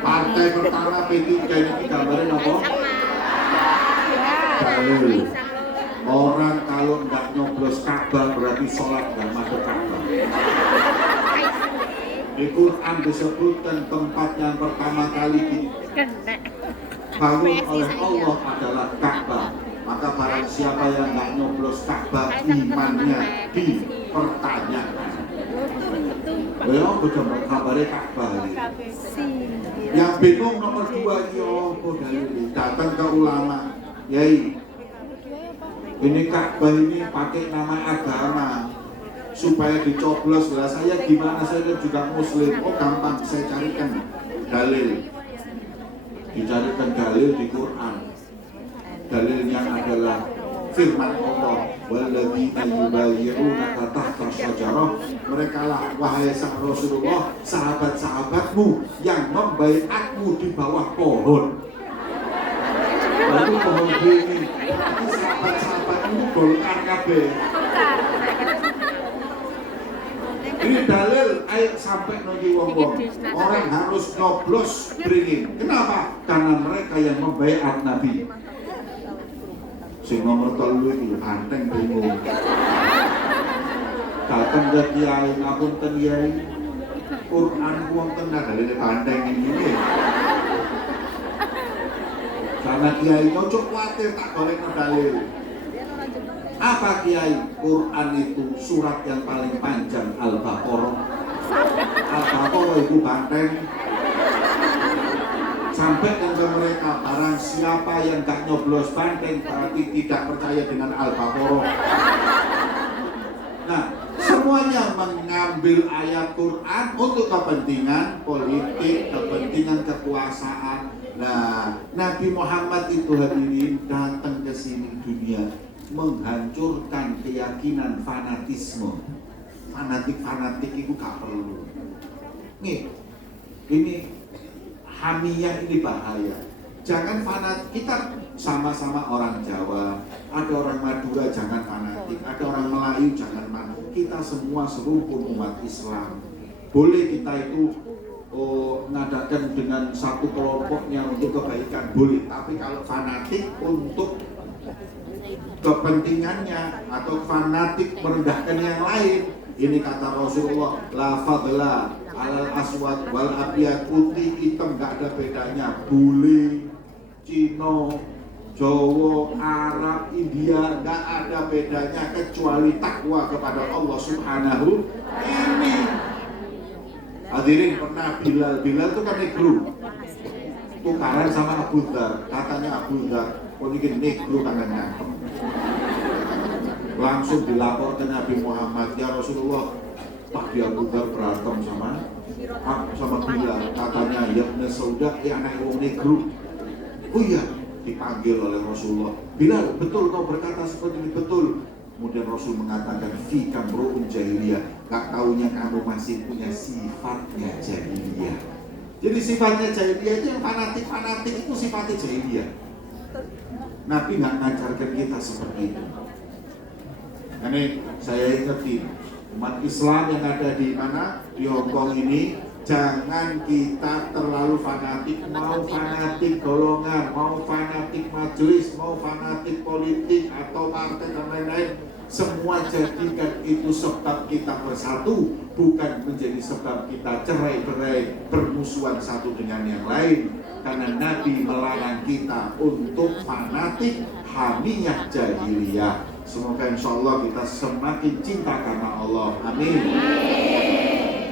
Partai pertama P3 ini gambarnya apa? Dalil. Orang kalau nggak nyoblos Ka'bah berarti sholat nggak masuk Ka'bah. Di Quran disebutkan tempat yang pertama kali dibangun oleh Allah adalah Ka'bah. Maka barang siapa yang nggak nyoblos Ka'bah, imannya dipertanyakan. Ya, betul kabarnya Ka'bah. Yang bingung nomor 2 datang ke ulama, Yai, ini Ka'bah ini pakai nama agama supaya dicoblos lah. Saya gimana, saya juga muslim. Oh gampang, saya carikan dalil. Dicarikan dalil di Quran. Dalilnya adalah firman Allah, walladzina yubayyi'unaka tahta syajarah. Mereka lah, wahai sang Rasulullah, sahabat-sahabatmu yang membaiatmu di bawah pohon. Lalu pohon ini, sahabat-sahabatmu golkar kabeh. Ini dalil air sampai nonji wong-wong. Orang harus nyoblos beringin. Kenapa? Karena mereka yang membaiat Nabi. Sing nomor 3 itu anteng bingung. Datang ke kiai, ngapunten kiai, Quran wonten dalile banteng ini. Karena kiai nyocok kuatir tak boleh dalil. Apa kiai? Quran itu surat yang paling panjang, Al-Baqarah. Al-Baqarah itu banteng. Sampaikan ke mereka, barang siapa yang gak nyoblos banteng berarti tidak percaya dengan Al-Baqarah. Nah, semuanya mengambil ayat Quran untuk kepentingan politik, kepentingan kekuasaan. Nah, Nabi Muhammad itu hadirin datang ke sini dunia menghancurkan keyakinan fanatisme. Fanatik itu gak perlu. Nih, ini hamiyah ini bahaya. Jangan fanatik. Kita sama-sama orang Jawa, ada orang Madura jangan fanatik, ada orang Melayu jangan fanatik. Kita semua serumpun umat Islam. Boleh kita itu mengadakan dengan satu kelompoknya untuk kebaikan, boleh. Tapi kalau fanatik untuk kepentingannya atau fanatik merendahkan yang lain, ini kata Rasulullah, la fadla alal aswad wal abyad, putih hitam gak ada bedanya, bule, Cina, Jawa, Arab, India gak ada bedanya kecuali takwa kepada Allah Subhanahu. Ini hadirin, pernah Bilal itu kan negro, tukaran sama Abu Dhar. Katanya Abu Dhar, oh ini negro kan nyangkem. Langsung dilapor ke Nabi Muhammad, ya Rasulullah, Pak Abu Dhar berantem sama Bilal. Katanya ya bener sauda, ya anak wong negro. Oh iya, dipanggil oleh Rasulullah. Bilal, betul kau berkata seperti ini? Betul. Kemudian Rasul mengatakan, fi kamru'un jahiliyah, gak taunya kamu masih punya sifatnya jahiliyah. Jadi sifatnya jahiliyah itu yang fanatik itu sifatnya jahiliyah. Nabi gak ngajarkan kita seperti itu. Ini saya ingetin, umat Islam yang ada di mana? Di Hongkong ini, jangan kita terlalu fanatik. Mau fanatik golongan, mau fanatik majelis, mau fanatik politik atau partai dan lain-lain, semua jadikan itu sebab kita bersatu, bukan menjadi sebab kita cerai-berai, bermusuhan satu dengan yang lain. Karena Nabi melarang kita untuk fanatik, hamiyah jahiliyah. Semoga insya Allah kita semakin cinta karena Allah. Amin.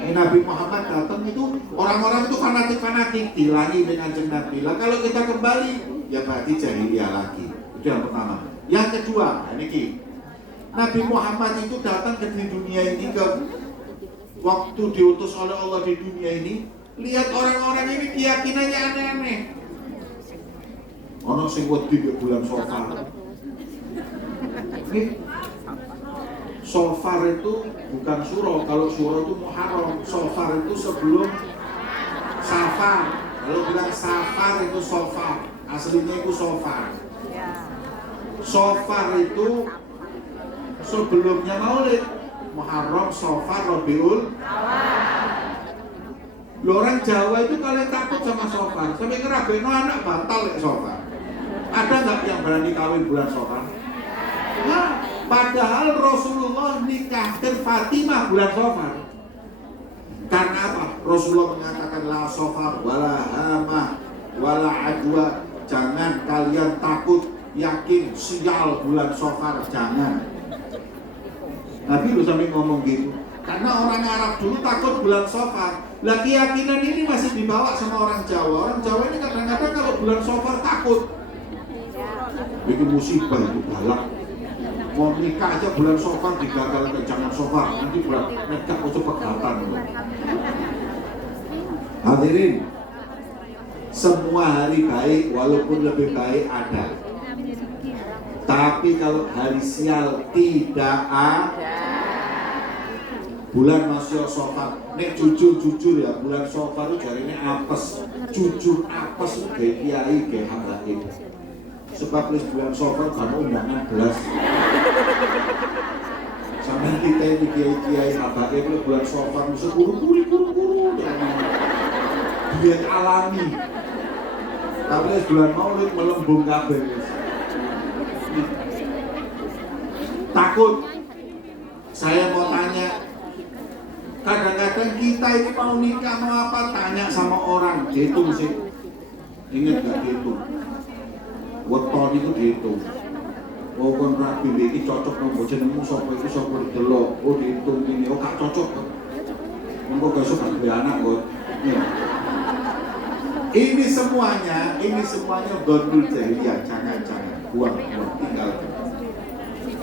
Ini Nabi Muhammad datang itu orang-orang itu fanatik dilangi dengan Kanjeng Nabi. Lah kalau kita kembali ya berarti jahiliyah lagi. Itu yang pertama. Yang kedua, ini Nabi Muhammad itu datang ke dunia ini waktu diutus oleh Allah di dunia ini, lihat orang-orang ini keyakinannya aneh-aneh. Ono sing wedi di bulan Safar. Safar itu bukan suro, kalau suro itu Muharram. Safar itu sebelum Safar. Kalau bilang Safar itu Safar, aslinya itu Safar. Safar itu sebelumnya Maulid. Muharram, Safar, Rabiul Awal. Orang Jawa itu kalian takut sama Safar, sampai ngerabekno anak batal ya Safar. Ada nggak yang berani kawin bulan Safar? Nah, padahal Rasulullah nikahkan Fatimah bulan Safar. Karena apa? Rasulullah mengatakan la Safar wala hamah wala adwa. Jangan kalian takut, yakin sial bulan Safar, jangan. Nabi lu sampai ngomong gitu. Karena orang Arab dulu takut bulan Safar. Lah keyakinan ini masih dibawa sama orang Jawa. Orang Jawa ini kadang-kadang kalau bulan Safar takut. Bikin musibah itu balak. Mau nikah aja bulan Safar digagalkan, jangan Safar. Nanti bulan nikah kok pegatan. Hadirin, semua hari baik walaupun lebih baik ada. Tapi kalau hari sial tidak ada. Bulan masih Safar. Nek jujur ya, bulan Safar itu jarine apes. Jujur apes ge kiai ge habaib. Sebab wis bulan Safar kan undangan belas. Sampai kita ini kiai habaib bulan Safar mesti kuru-kuru. Dia alami. Tapi bulan Maulid melembung kabeh. Takut. Saya mau tanya, kadang-kadang kita ini mau nikah mau apa, tanya sama orang, dihitung sih. Ingat gak dihitung? Weton itu dihitung. Oh kan rapi ini cocok nopo jenengmu sapa itu sapa didelok. Oh dihitung ini, oh gak cocok. Engko besok gak duwe anak kok. Ini semuanya dhanul jahiliyah, jangan buang, tinggalkan.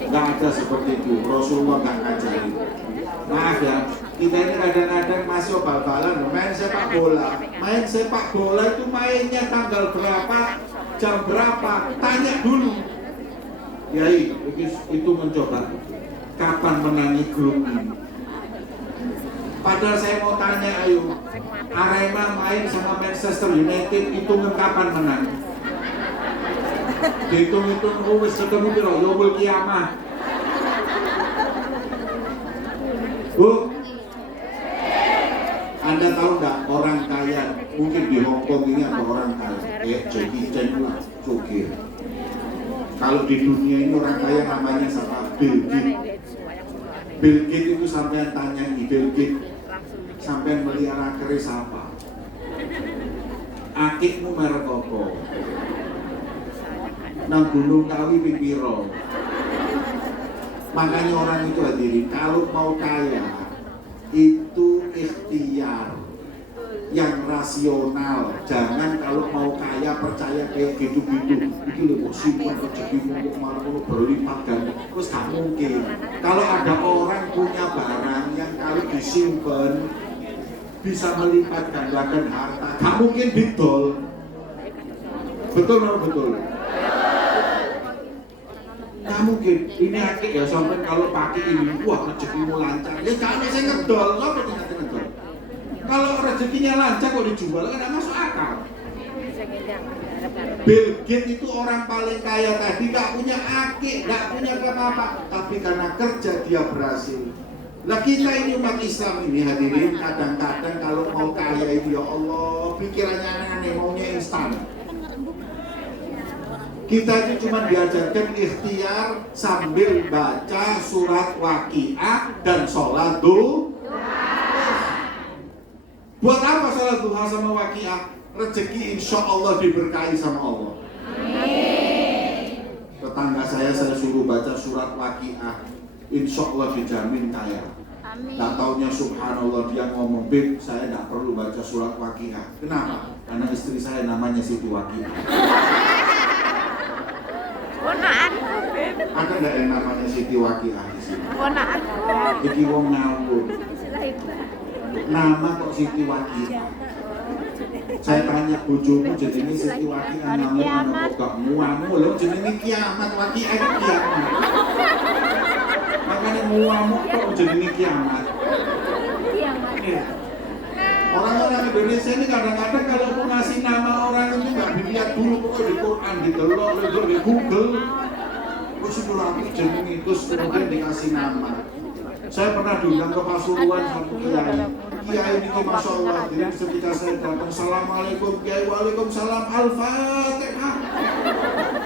Nggak ada seperti itu, Rasulullah nggak ngajarin. Maaf ya, kita ini kadang-kadang masih bal-balan, main sepak bola itu mainnya tanggal berapa, jam berapa, tanya dulu. Yai, itu mencoba kapan menangi grup ini. Padahal saya mau tanya, ayo, Arema main sama Manchester United, hitungan kapan menang? Dihitung-hitung, wis ketemu piro, yaumul kiamah. Bu, Anda tahu nggak orang kaya, mungkin di Hongkong ini ada orang kaya, Jackie Chan lah, Cukir. Kalau di dunia ini orang kaya namanya siapa? Bill Gates. Bill Gates itu sampai tanya nih, Bill Gates sampai melihara keris apa? Akikmu merek apa? Nang Gunung Kawi pipiro. Makanya orang itu hadirin, kalau mau kaya itu ikhtiar yang rasional. Jangan kalau mau kaya percaya kayak gitu-gitu. Iki lho kok simpen rezekimu kok malah berlipat ganda. Terus gak mungkin. Kalau ada orang punya barang yang kalau disimpan bisa melipat gandakan harta, gak mungkin didol. Betul atau betul? Nah mungkin ini akik ya sampai kalau pakai ini wah rezekimu lancar ya gak ada saya ngedol, apa tidak ngedol? Kalau rezekinya lancar kok dijual kan gak masuk akal. Bill Gates itu orang paling kaya tadi, gak punya akik, gak punya apa-apa, tapi karena kerja dia berhasil. Lah kita ini umat Islam ini hadirin, kadang-kadang kalau mau kaya itu ya Allah pikirannya aneh-aneh, maunya instan. Kita itu cuma diajarkan ikhtiar sambil baca surat Waqiah dan sholat duha. Buat apa sholat duha sama Waqiah? Rezeki insya Allah diberkahi sama Allah. Tetangga saya suruh baca surat Waqiah, insya Allah dijamin kaya. Amin. Tak taunya subhanallah dia ngomong, "Beb, saya tidak perlu baca surat Waqiah." Kenapa? Karena istri saya namanya Siti Waqiah. Ponakanku, Beb. Ada nggak yang namanya Siti Waqiah di sini? Ponakanku. Iki wong ngawur. Nama kok Siti Waqiah? Saya tanya bojomu jenenge Siti Waqiah, ngamuk ana kok gak muamu lho jenenge kiamat Waqiah itu kiamat. Makanya muamu kok jenenge kiamat. Orang-orang Indonesia ini kadang-kadang kalau mau ngasih nama orang itu nggak dilihat dulu, pokoknya di Quran ditelok, di Google. Kok sudah rapi jenenge terus kemudian dikasih nama. Saya pernah diundang ke Pasuruan satu kiai. Kiai ini masya Allah, jadi ketika saya datang, "Assalamualaikum Kiai." "Waalaikumsalam." "Al-Fatihah."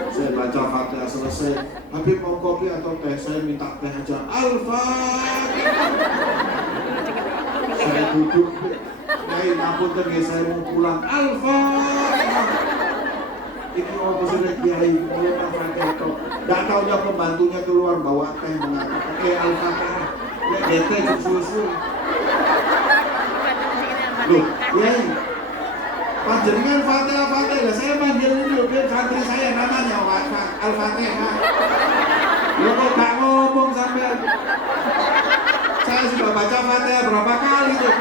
Saya baca Fatihah selesai. "Habib mau kopi atau teh?" "Saya minta teh aja." "Al-Fatihah." Saya duduk. "Kiai ngapunten ya, saya mau pulang." "Al-Fatihah." Ini apa sudah Kiai mau Al-Fatihah toh. Gak taunya pembantunya keluar bawa teh mengatakan, "Al-Fatihah." Ya bete susu. Loh, Kiai, panjenengan Fatihah. Saya manggil ini loh, biar santri saya namanya Al-Fatihah. Loh kok gak ngomong sampai? Saya sudah baca Fatihah berapa kali tuh.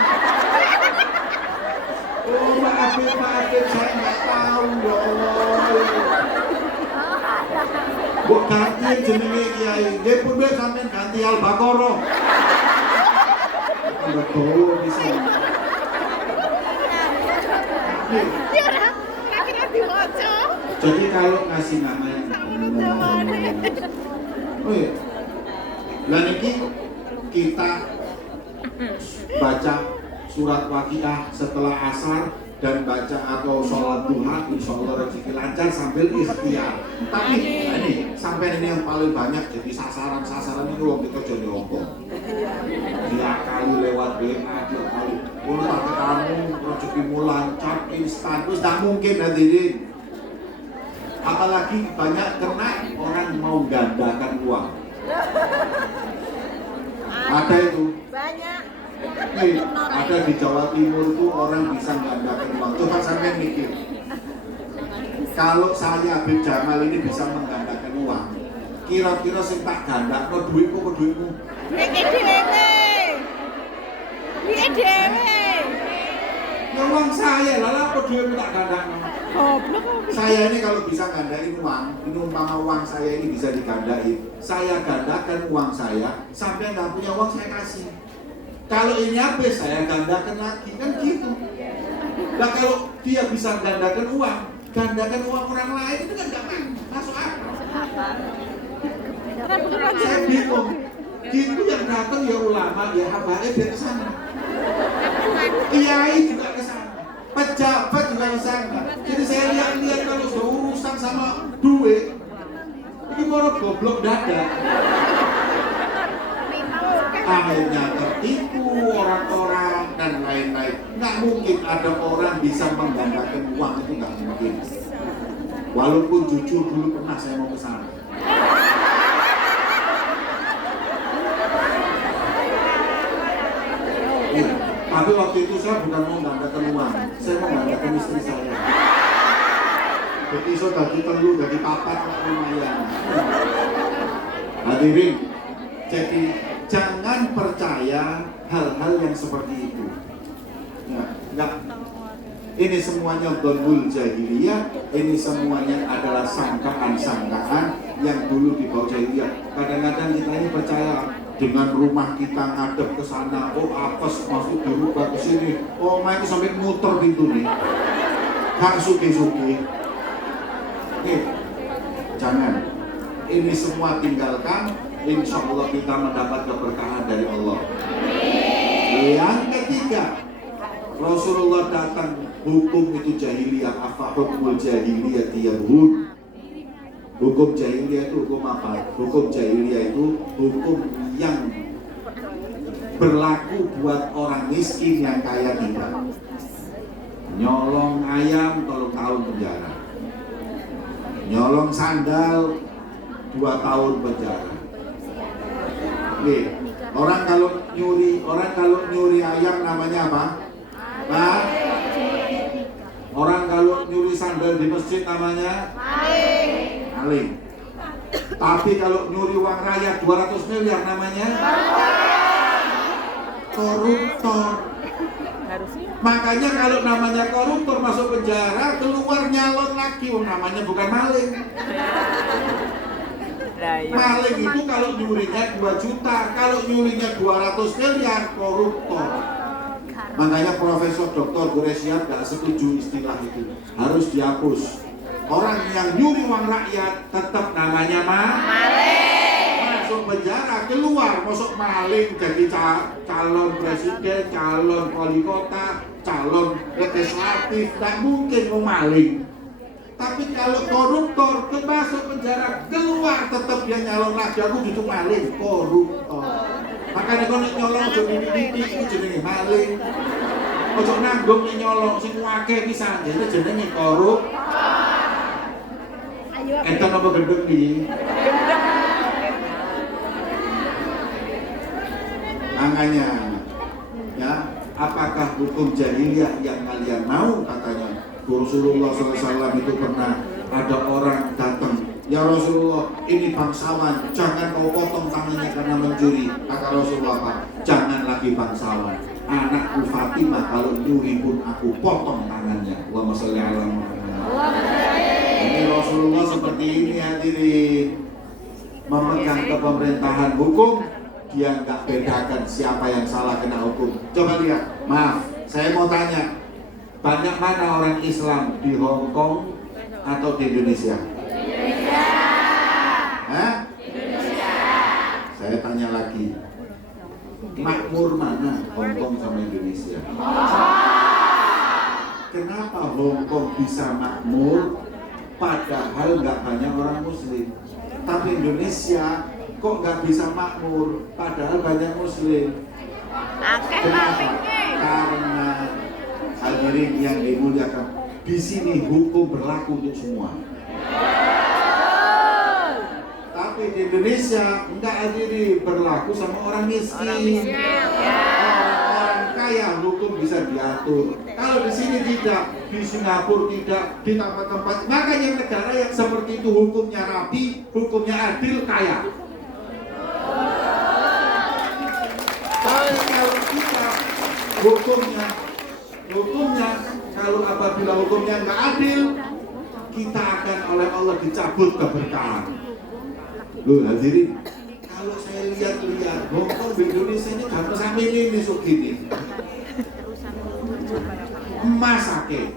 "Oh maaf, saya nggak tahu ya Allah." Mbok ganti jenenge Kiai, nggih pun wis sampean ganti Al-Baqarah. Udah bawa bisa. Jadi kalau ngasih nama yang oh iya. Lah niki kita baca surat Waqiah setelah asar dan baca atau sholat duha, insya Allah rezeki lancar sambil ikhtiar. Tapi ini sampai ini yang paling banyak jadi sasaran ini wong kita jadi ompong. Dia kali lewat WA, dia kali tak kamu rezekimu lancar instan, terus tak mungkin hadirin. Apalagi banyak kena orang mau gandakan uang. Ada itu. Banyak. Nih, ada di Jawa Timur itu orang bisa menggandakan uang. Coba sampai mikir, kalau saya Habib Jamal ini bisa menggandakan uang, kira-kira sing tak gandakno duitku ke duitmu? Iki dhewe. Iki dhewe. Ya uang saya, lalu apa duitmu tak gandakno? Goblok. Saya ini kalau bisa gandain uang, ini umpama uang saya ini bisa digandain, saya gandakan uang saya, sampai nggak punya uang saya kasih. Kalau ini habis saya gandakan lagi, kan gitu. Nah kalau dia bisa gandakan uang orang lain itu kan nggak masuk akal. Saya bingung. Gitu yang datang ya ulama, ya habaib dari sana. Kiai juga ke sana, pejabat juga ke sana. Jadi saya lihat kalau sudah urusan sama duit, ini mau goblok dada. Akhirnya tertipu orang-orang dan lain-lain. Nggak mungkin ada orang bisa menggandakan uang, itu nggak mungkin. Walaupun jujur dulu pernah saya mau ke sana. Tapi waktu itu saya bukan mau menggandakan uang, saya mau menggandakan istri saya. Jadi so tadi telu, jadi papat lumayan. Hadirin, jadi jangan percaya hal-hal yang seperti itu. Ya, enggak. Ini semuanya dhonul jahiliyah, ini semuanya adalah sangkaan-sangkaan yang dulu dibawa jahiliyah. Kadang-kadang kita ini percaya dengan rumah kita ngadep ke sana, oh apes masuk dirubah ke sini, oh main sampai muter pintu nih. Hak suki-suki. Nih, jangan. Ini semua tinggalkan. Insya Allah kita mendapat keberkahan dari Allah. Yang ketiga, Rasulullah datang, hukum itu jahiliyah. Afa hukmul jahiliyah yabghun. Hukum jahiliyah itu hukum apa? Hukum jahiliyah itu hukum yang berlaku buat orang miskin yang kaya tidak. Nyolong ayam 3 tahun penjara, nyolong sandal 2 tahun penjara. Nih, Orang kalau nyuri ayam namanya apa? Pak? Orang kalau nyuri sandal di masjid namanya maling. Tapi kalau nyuri uang rakyat 200 miliar namanya koruptor. Makanya kalau namanya koruptor masuk penjara, keluar nyalon lagi, namanya bukan maling. Maling itu kalau nyurinya 2 juta, kalau nyurinya 200 miliar, koruptor. Makanya Profesor Dr. Goresyad gak setuju istilah itu, harus dihapus. Orang yang nyuri uang rakyat tetap namanya maling. Masuk penjara, keluar masuk maling, jadi calon presiden, calon wali kota, calon legislatif, tak mungkin mau maling. Tapi kalau koruptor masuk penjara, keluar tetap dia nyalon lagi, aku gitu maling, koruptor. Makanya kalau nyolong ojo mimpi-mimpi itu jenenge maling. Ojo nanggung nyolong sing akeh pisan, itu jenenge koruptor. Eta apa gendeng nih? Makanya ya, apakah hukum jahiliyah yang kalian mau? Katanya Rasulullah SAW itu pernah ada orang datang, ya Rasulullah, ini bangsawan, jangan kau potong tangannya karena mencuri. Kata Rasulullah apa? Jangan lagi bangsawan, anakku Fatimah kalau nyuri pun aku potong tangannya. Allahumma sholli ala Muhammad. Ini Rasulullah seperti ini hadirin, memegang kepemerintahan hukum, dia nggak bedakan siapa yang salah kena hukum. Coba lihat, maaf, saya mau tanya, banyak mana orang Islam di Hong Kong atau di Indonesia? Indonesia. Hah? Indonesia. Saya tanya lagi, makmur mana Hong Kong sama Indonesia? Kenapa Hong Kong bisa makmur padahal nggak banyak orang Muslim, tapi Indonesia kok nggak bisa makmur padahal banyak Muslim? Kenapa? Karena hadirin yang dimuliakan, di sini hukum berlaku untuk semua. Tapi di Indonesia enggak, hadirin, berlaku sama orang miskin. Orang kaya hukum bisa diatur. Kalau di sini tidak, di Singapura tidak, di tempat-tempat. Makanya negara yang seperti itu hukumnya rapi, hukumnya adil, kaya. Tapi kalau kita hukumnya kalau apabila hukumnya nggak adil, kita akan oleh Allah dicabut keberkahan. Loh hadirin, kalau saya lihat-lihat Hongkong di Indonesia ini jangan sampai ini segini emas ake,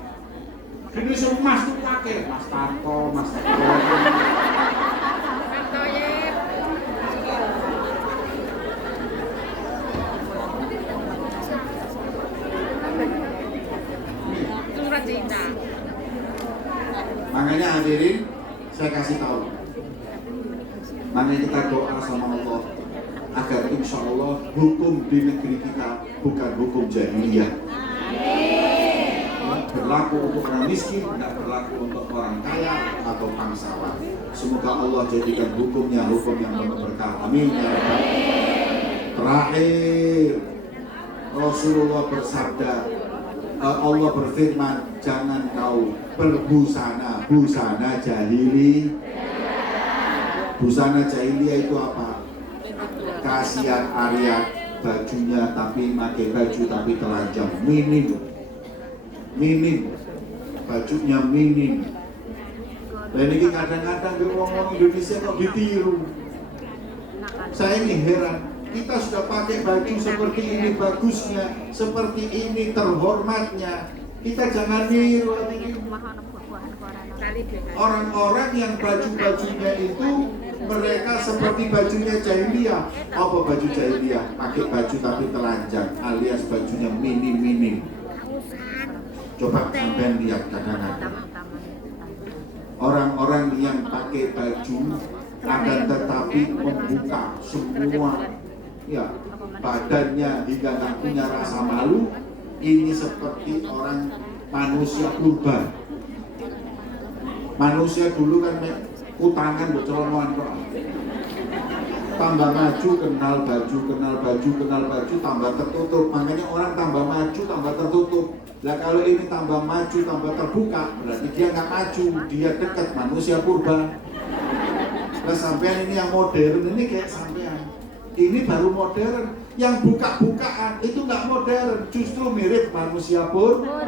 Indonesia emas tuh pakai Mas Tarto, Mas Tarto. Makanya hadirin, saya kasih tahu. Makanya kita doa sama Allah agar insya Allah hukum di negeri kita bukan hukum jahiliyah. Berlaku untuk orang miskin, tidak berlaku untuk orang kaya atau bangsawan. Semoga Allah jadikan hukumnya hukum yang penuh berkah. Amin ya Rabbal. Terakhir, Rasulullah bersabda, Allah berfirman, jangan kau berbusana jahili. Busana jahiliyah itu apa? Kasihan Arya, bajunya tapi pakai baju tapi telanjang, minim, bajunya minim. Dan ini kadang-kadang ngomong Indonesia kok ditiru. Saya ini heran, kita sudah pakai baju seperti ini bagusnya, seperti ini terhormatnya, kita jangan niru. Orang-orang yang baju-bajunya itu mereka seperti bajunya jahiliyah. Apa baju jahiliyah? Pakai baju tapi telanjang, alias bajunya minim. Coba sampai lihat kadang-kadang orang-orang yang pakai baju akan tetapi membuka semua ya badannya hingga nggak punya rasa malu. Ini seperti orang manusia purba. Manusia dulu kan utangan bercelongan kok. Tambah maju kenal baju tambah tertutup. Makanya orang tambah maju tambah tertutup. Nah kalau ini tambah maju tambah terbuka, berarti dia nggak maju, dia dekat manusia purba. Nah sampean ini yang modern, ini kayak sampean. Ini baru modern. Yang buka-bukaan itu nggak modern, justru mirip manusia purba.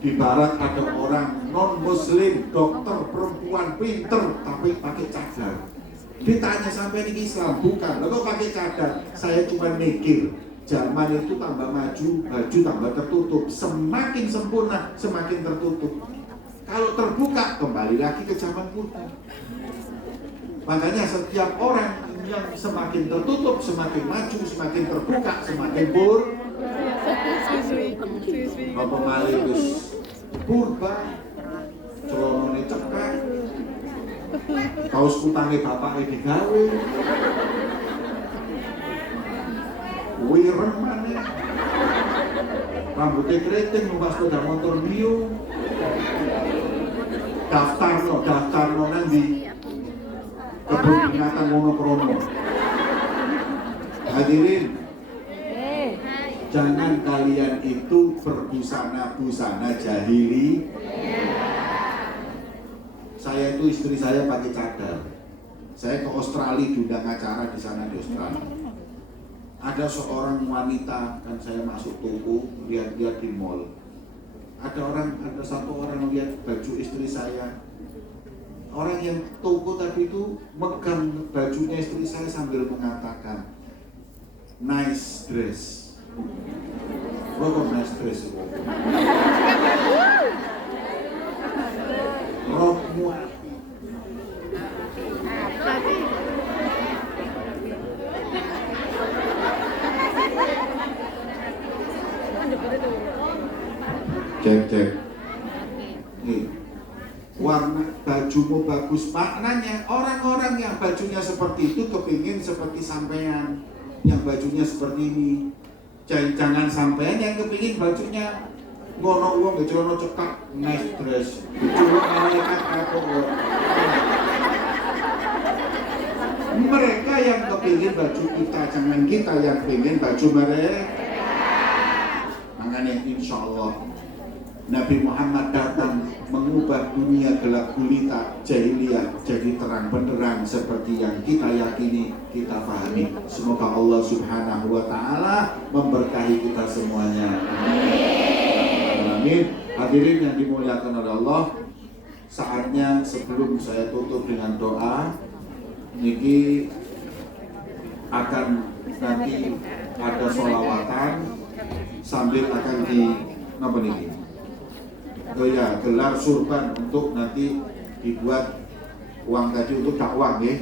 Di barat ada orang non-muslim, dokter perempuan pinter tapi pakai cadar. Ditanya sampai ini Islam, bukan. Lalu kok pakai cadar? Saya cuma mikir, zaman itu tambah maju, baju tambah tertutup. Semakin sempurna, semakin tertutup. Kalau terbuka, kembali lagi ke zaman purba. Makanya setiap orang yang semakin tertutup, semakin maju, semakin terbuka, semakin apa malikus purba, celonone cepak, kaos kutange bapake digawe, wireng maneh, rambutnya keriting, numpak sepeda motor bio, daftarno nanti kebun binatang Wonokromo. Hadirin, jangan kalian itu berbusana-busana jahili. Saya itu istri saya pakai cadar. Saya ke Australia diundang acara di sana di Australia. Ada seorang wanita, kan saya masuk toko, lihat-lihat di mall. Ada satu orang lihat baju istri saya. Orang yang toko tadi itu megang bajunya istri saya sambil mengatakan, nice dress. Kok nice dress? Rokmu. Cek. Nih, warna bajumu bagus. Maknanya orang-orang yang bajunya seperti itu kepingin seperti sampean yang bajunya seperti ini. Jangan sampean yang kepingin bajunya ngono wong celana cekak nice dress. Cuma malaikat kapok. Mereka yang kepingin baju kita, jangan kita yang kepingin baju mereka. Makanya insya Allah Nabi Muhammad datang mengubah dunia gelap gulita jahiliyah jadi terang benderang seperti yang kita yakini, kita pahami. Semoga Allah Subhanahu wa taala memberkahi kita semuanya. Amin. Hadirin yang dimuliakan oleh Allah, saatnya sebelum saya tutup dengan doa, niki akan nanti ada sholawatan sambil akan di apa niki? Gelar surban untuk nanti dibuat uang tadi untuk dakwah ya.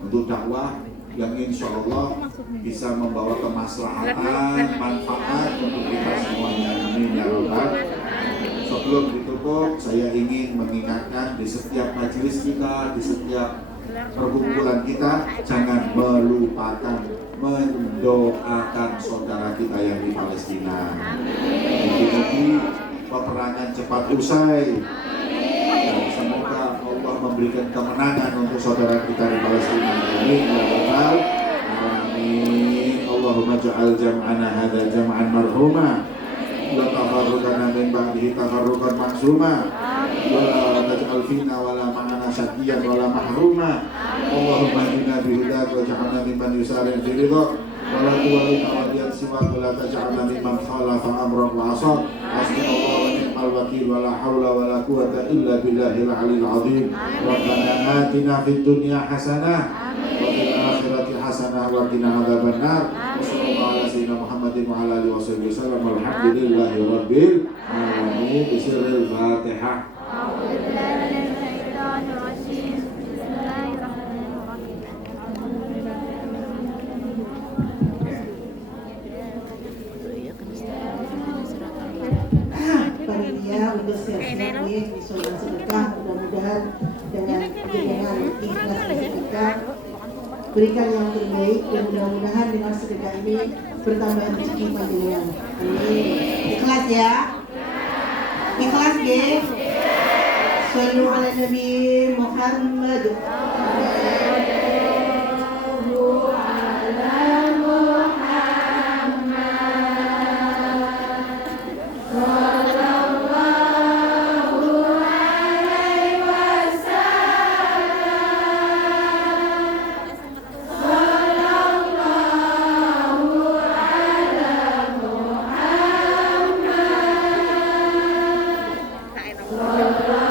Untuk dakwah yang insya Allah bisa membawa kemaslahatan, manfaat untuk kita semuanya. Amin ya Rabbal. Sebelum ditutup, saya ingin mengingatkan di setiap majelis kita, di setiap perkumpulan kita, jangan melupakan mendoakan saudara kita yang di Palestina. Jadi peperangan cepat usai dan semoga Allah memberikan kemenangan untuk saudara kita di Palestina. Amin ya rabbal alamin. Allahumma ja'al jam'ana hadza jam'an marhuma wa tafarruqana min ba'dihi tafarruqan maksuma wa la taj'al fina wa la ma'ana syaqiyan wa la mahruma. Allahumma inna bihudaka wa ja'alna mimman yusari' fi ridhak wa la tuwallina waliyan siwak wa la taj'alna mimman khalafa amrak wa asad. Hasbunallahu wa ni'mal wakil wa la hawla wa la quwwata illa billahil 'aliyyil 'azim. Rabbana atina fid dunya hasanah wa fil akhirati hasanah wa qina adzabannar. Wassallallahu ala sayyidina Muhammadin wa ala alihi wasallam. Walhamdulillahi rabbil alamin. Bismillahil Fatihah. Untuk siap-siap sholat sedekah, mudah-mudahan dengan ikhlas sedekah berikan yang terbaik dan mudah-mudahan dengan sedekah ini bertambah rezeki panjenengan. Amin. Ikhlas ya? Ikhlas ya? Sallu ala Nabi Muhammad. Tak enak.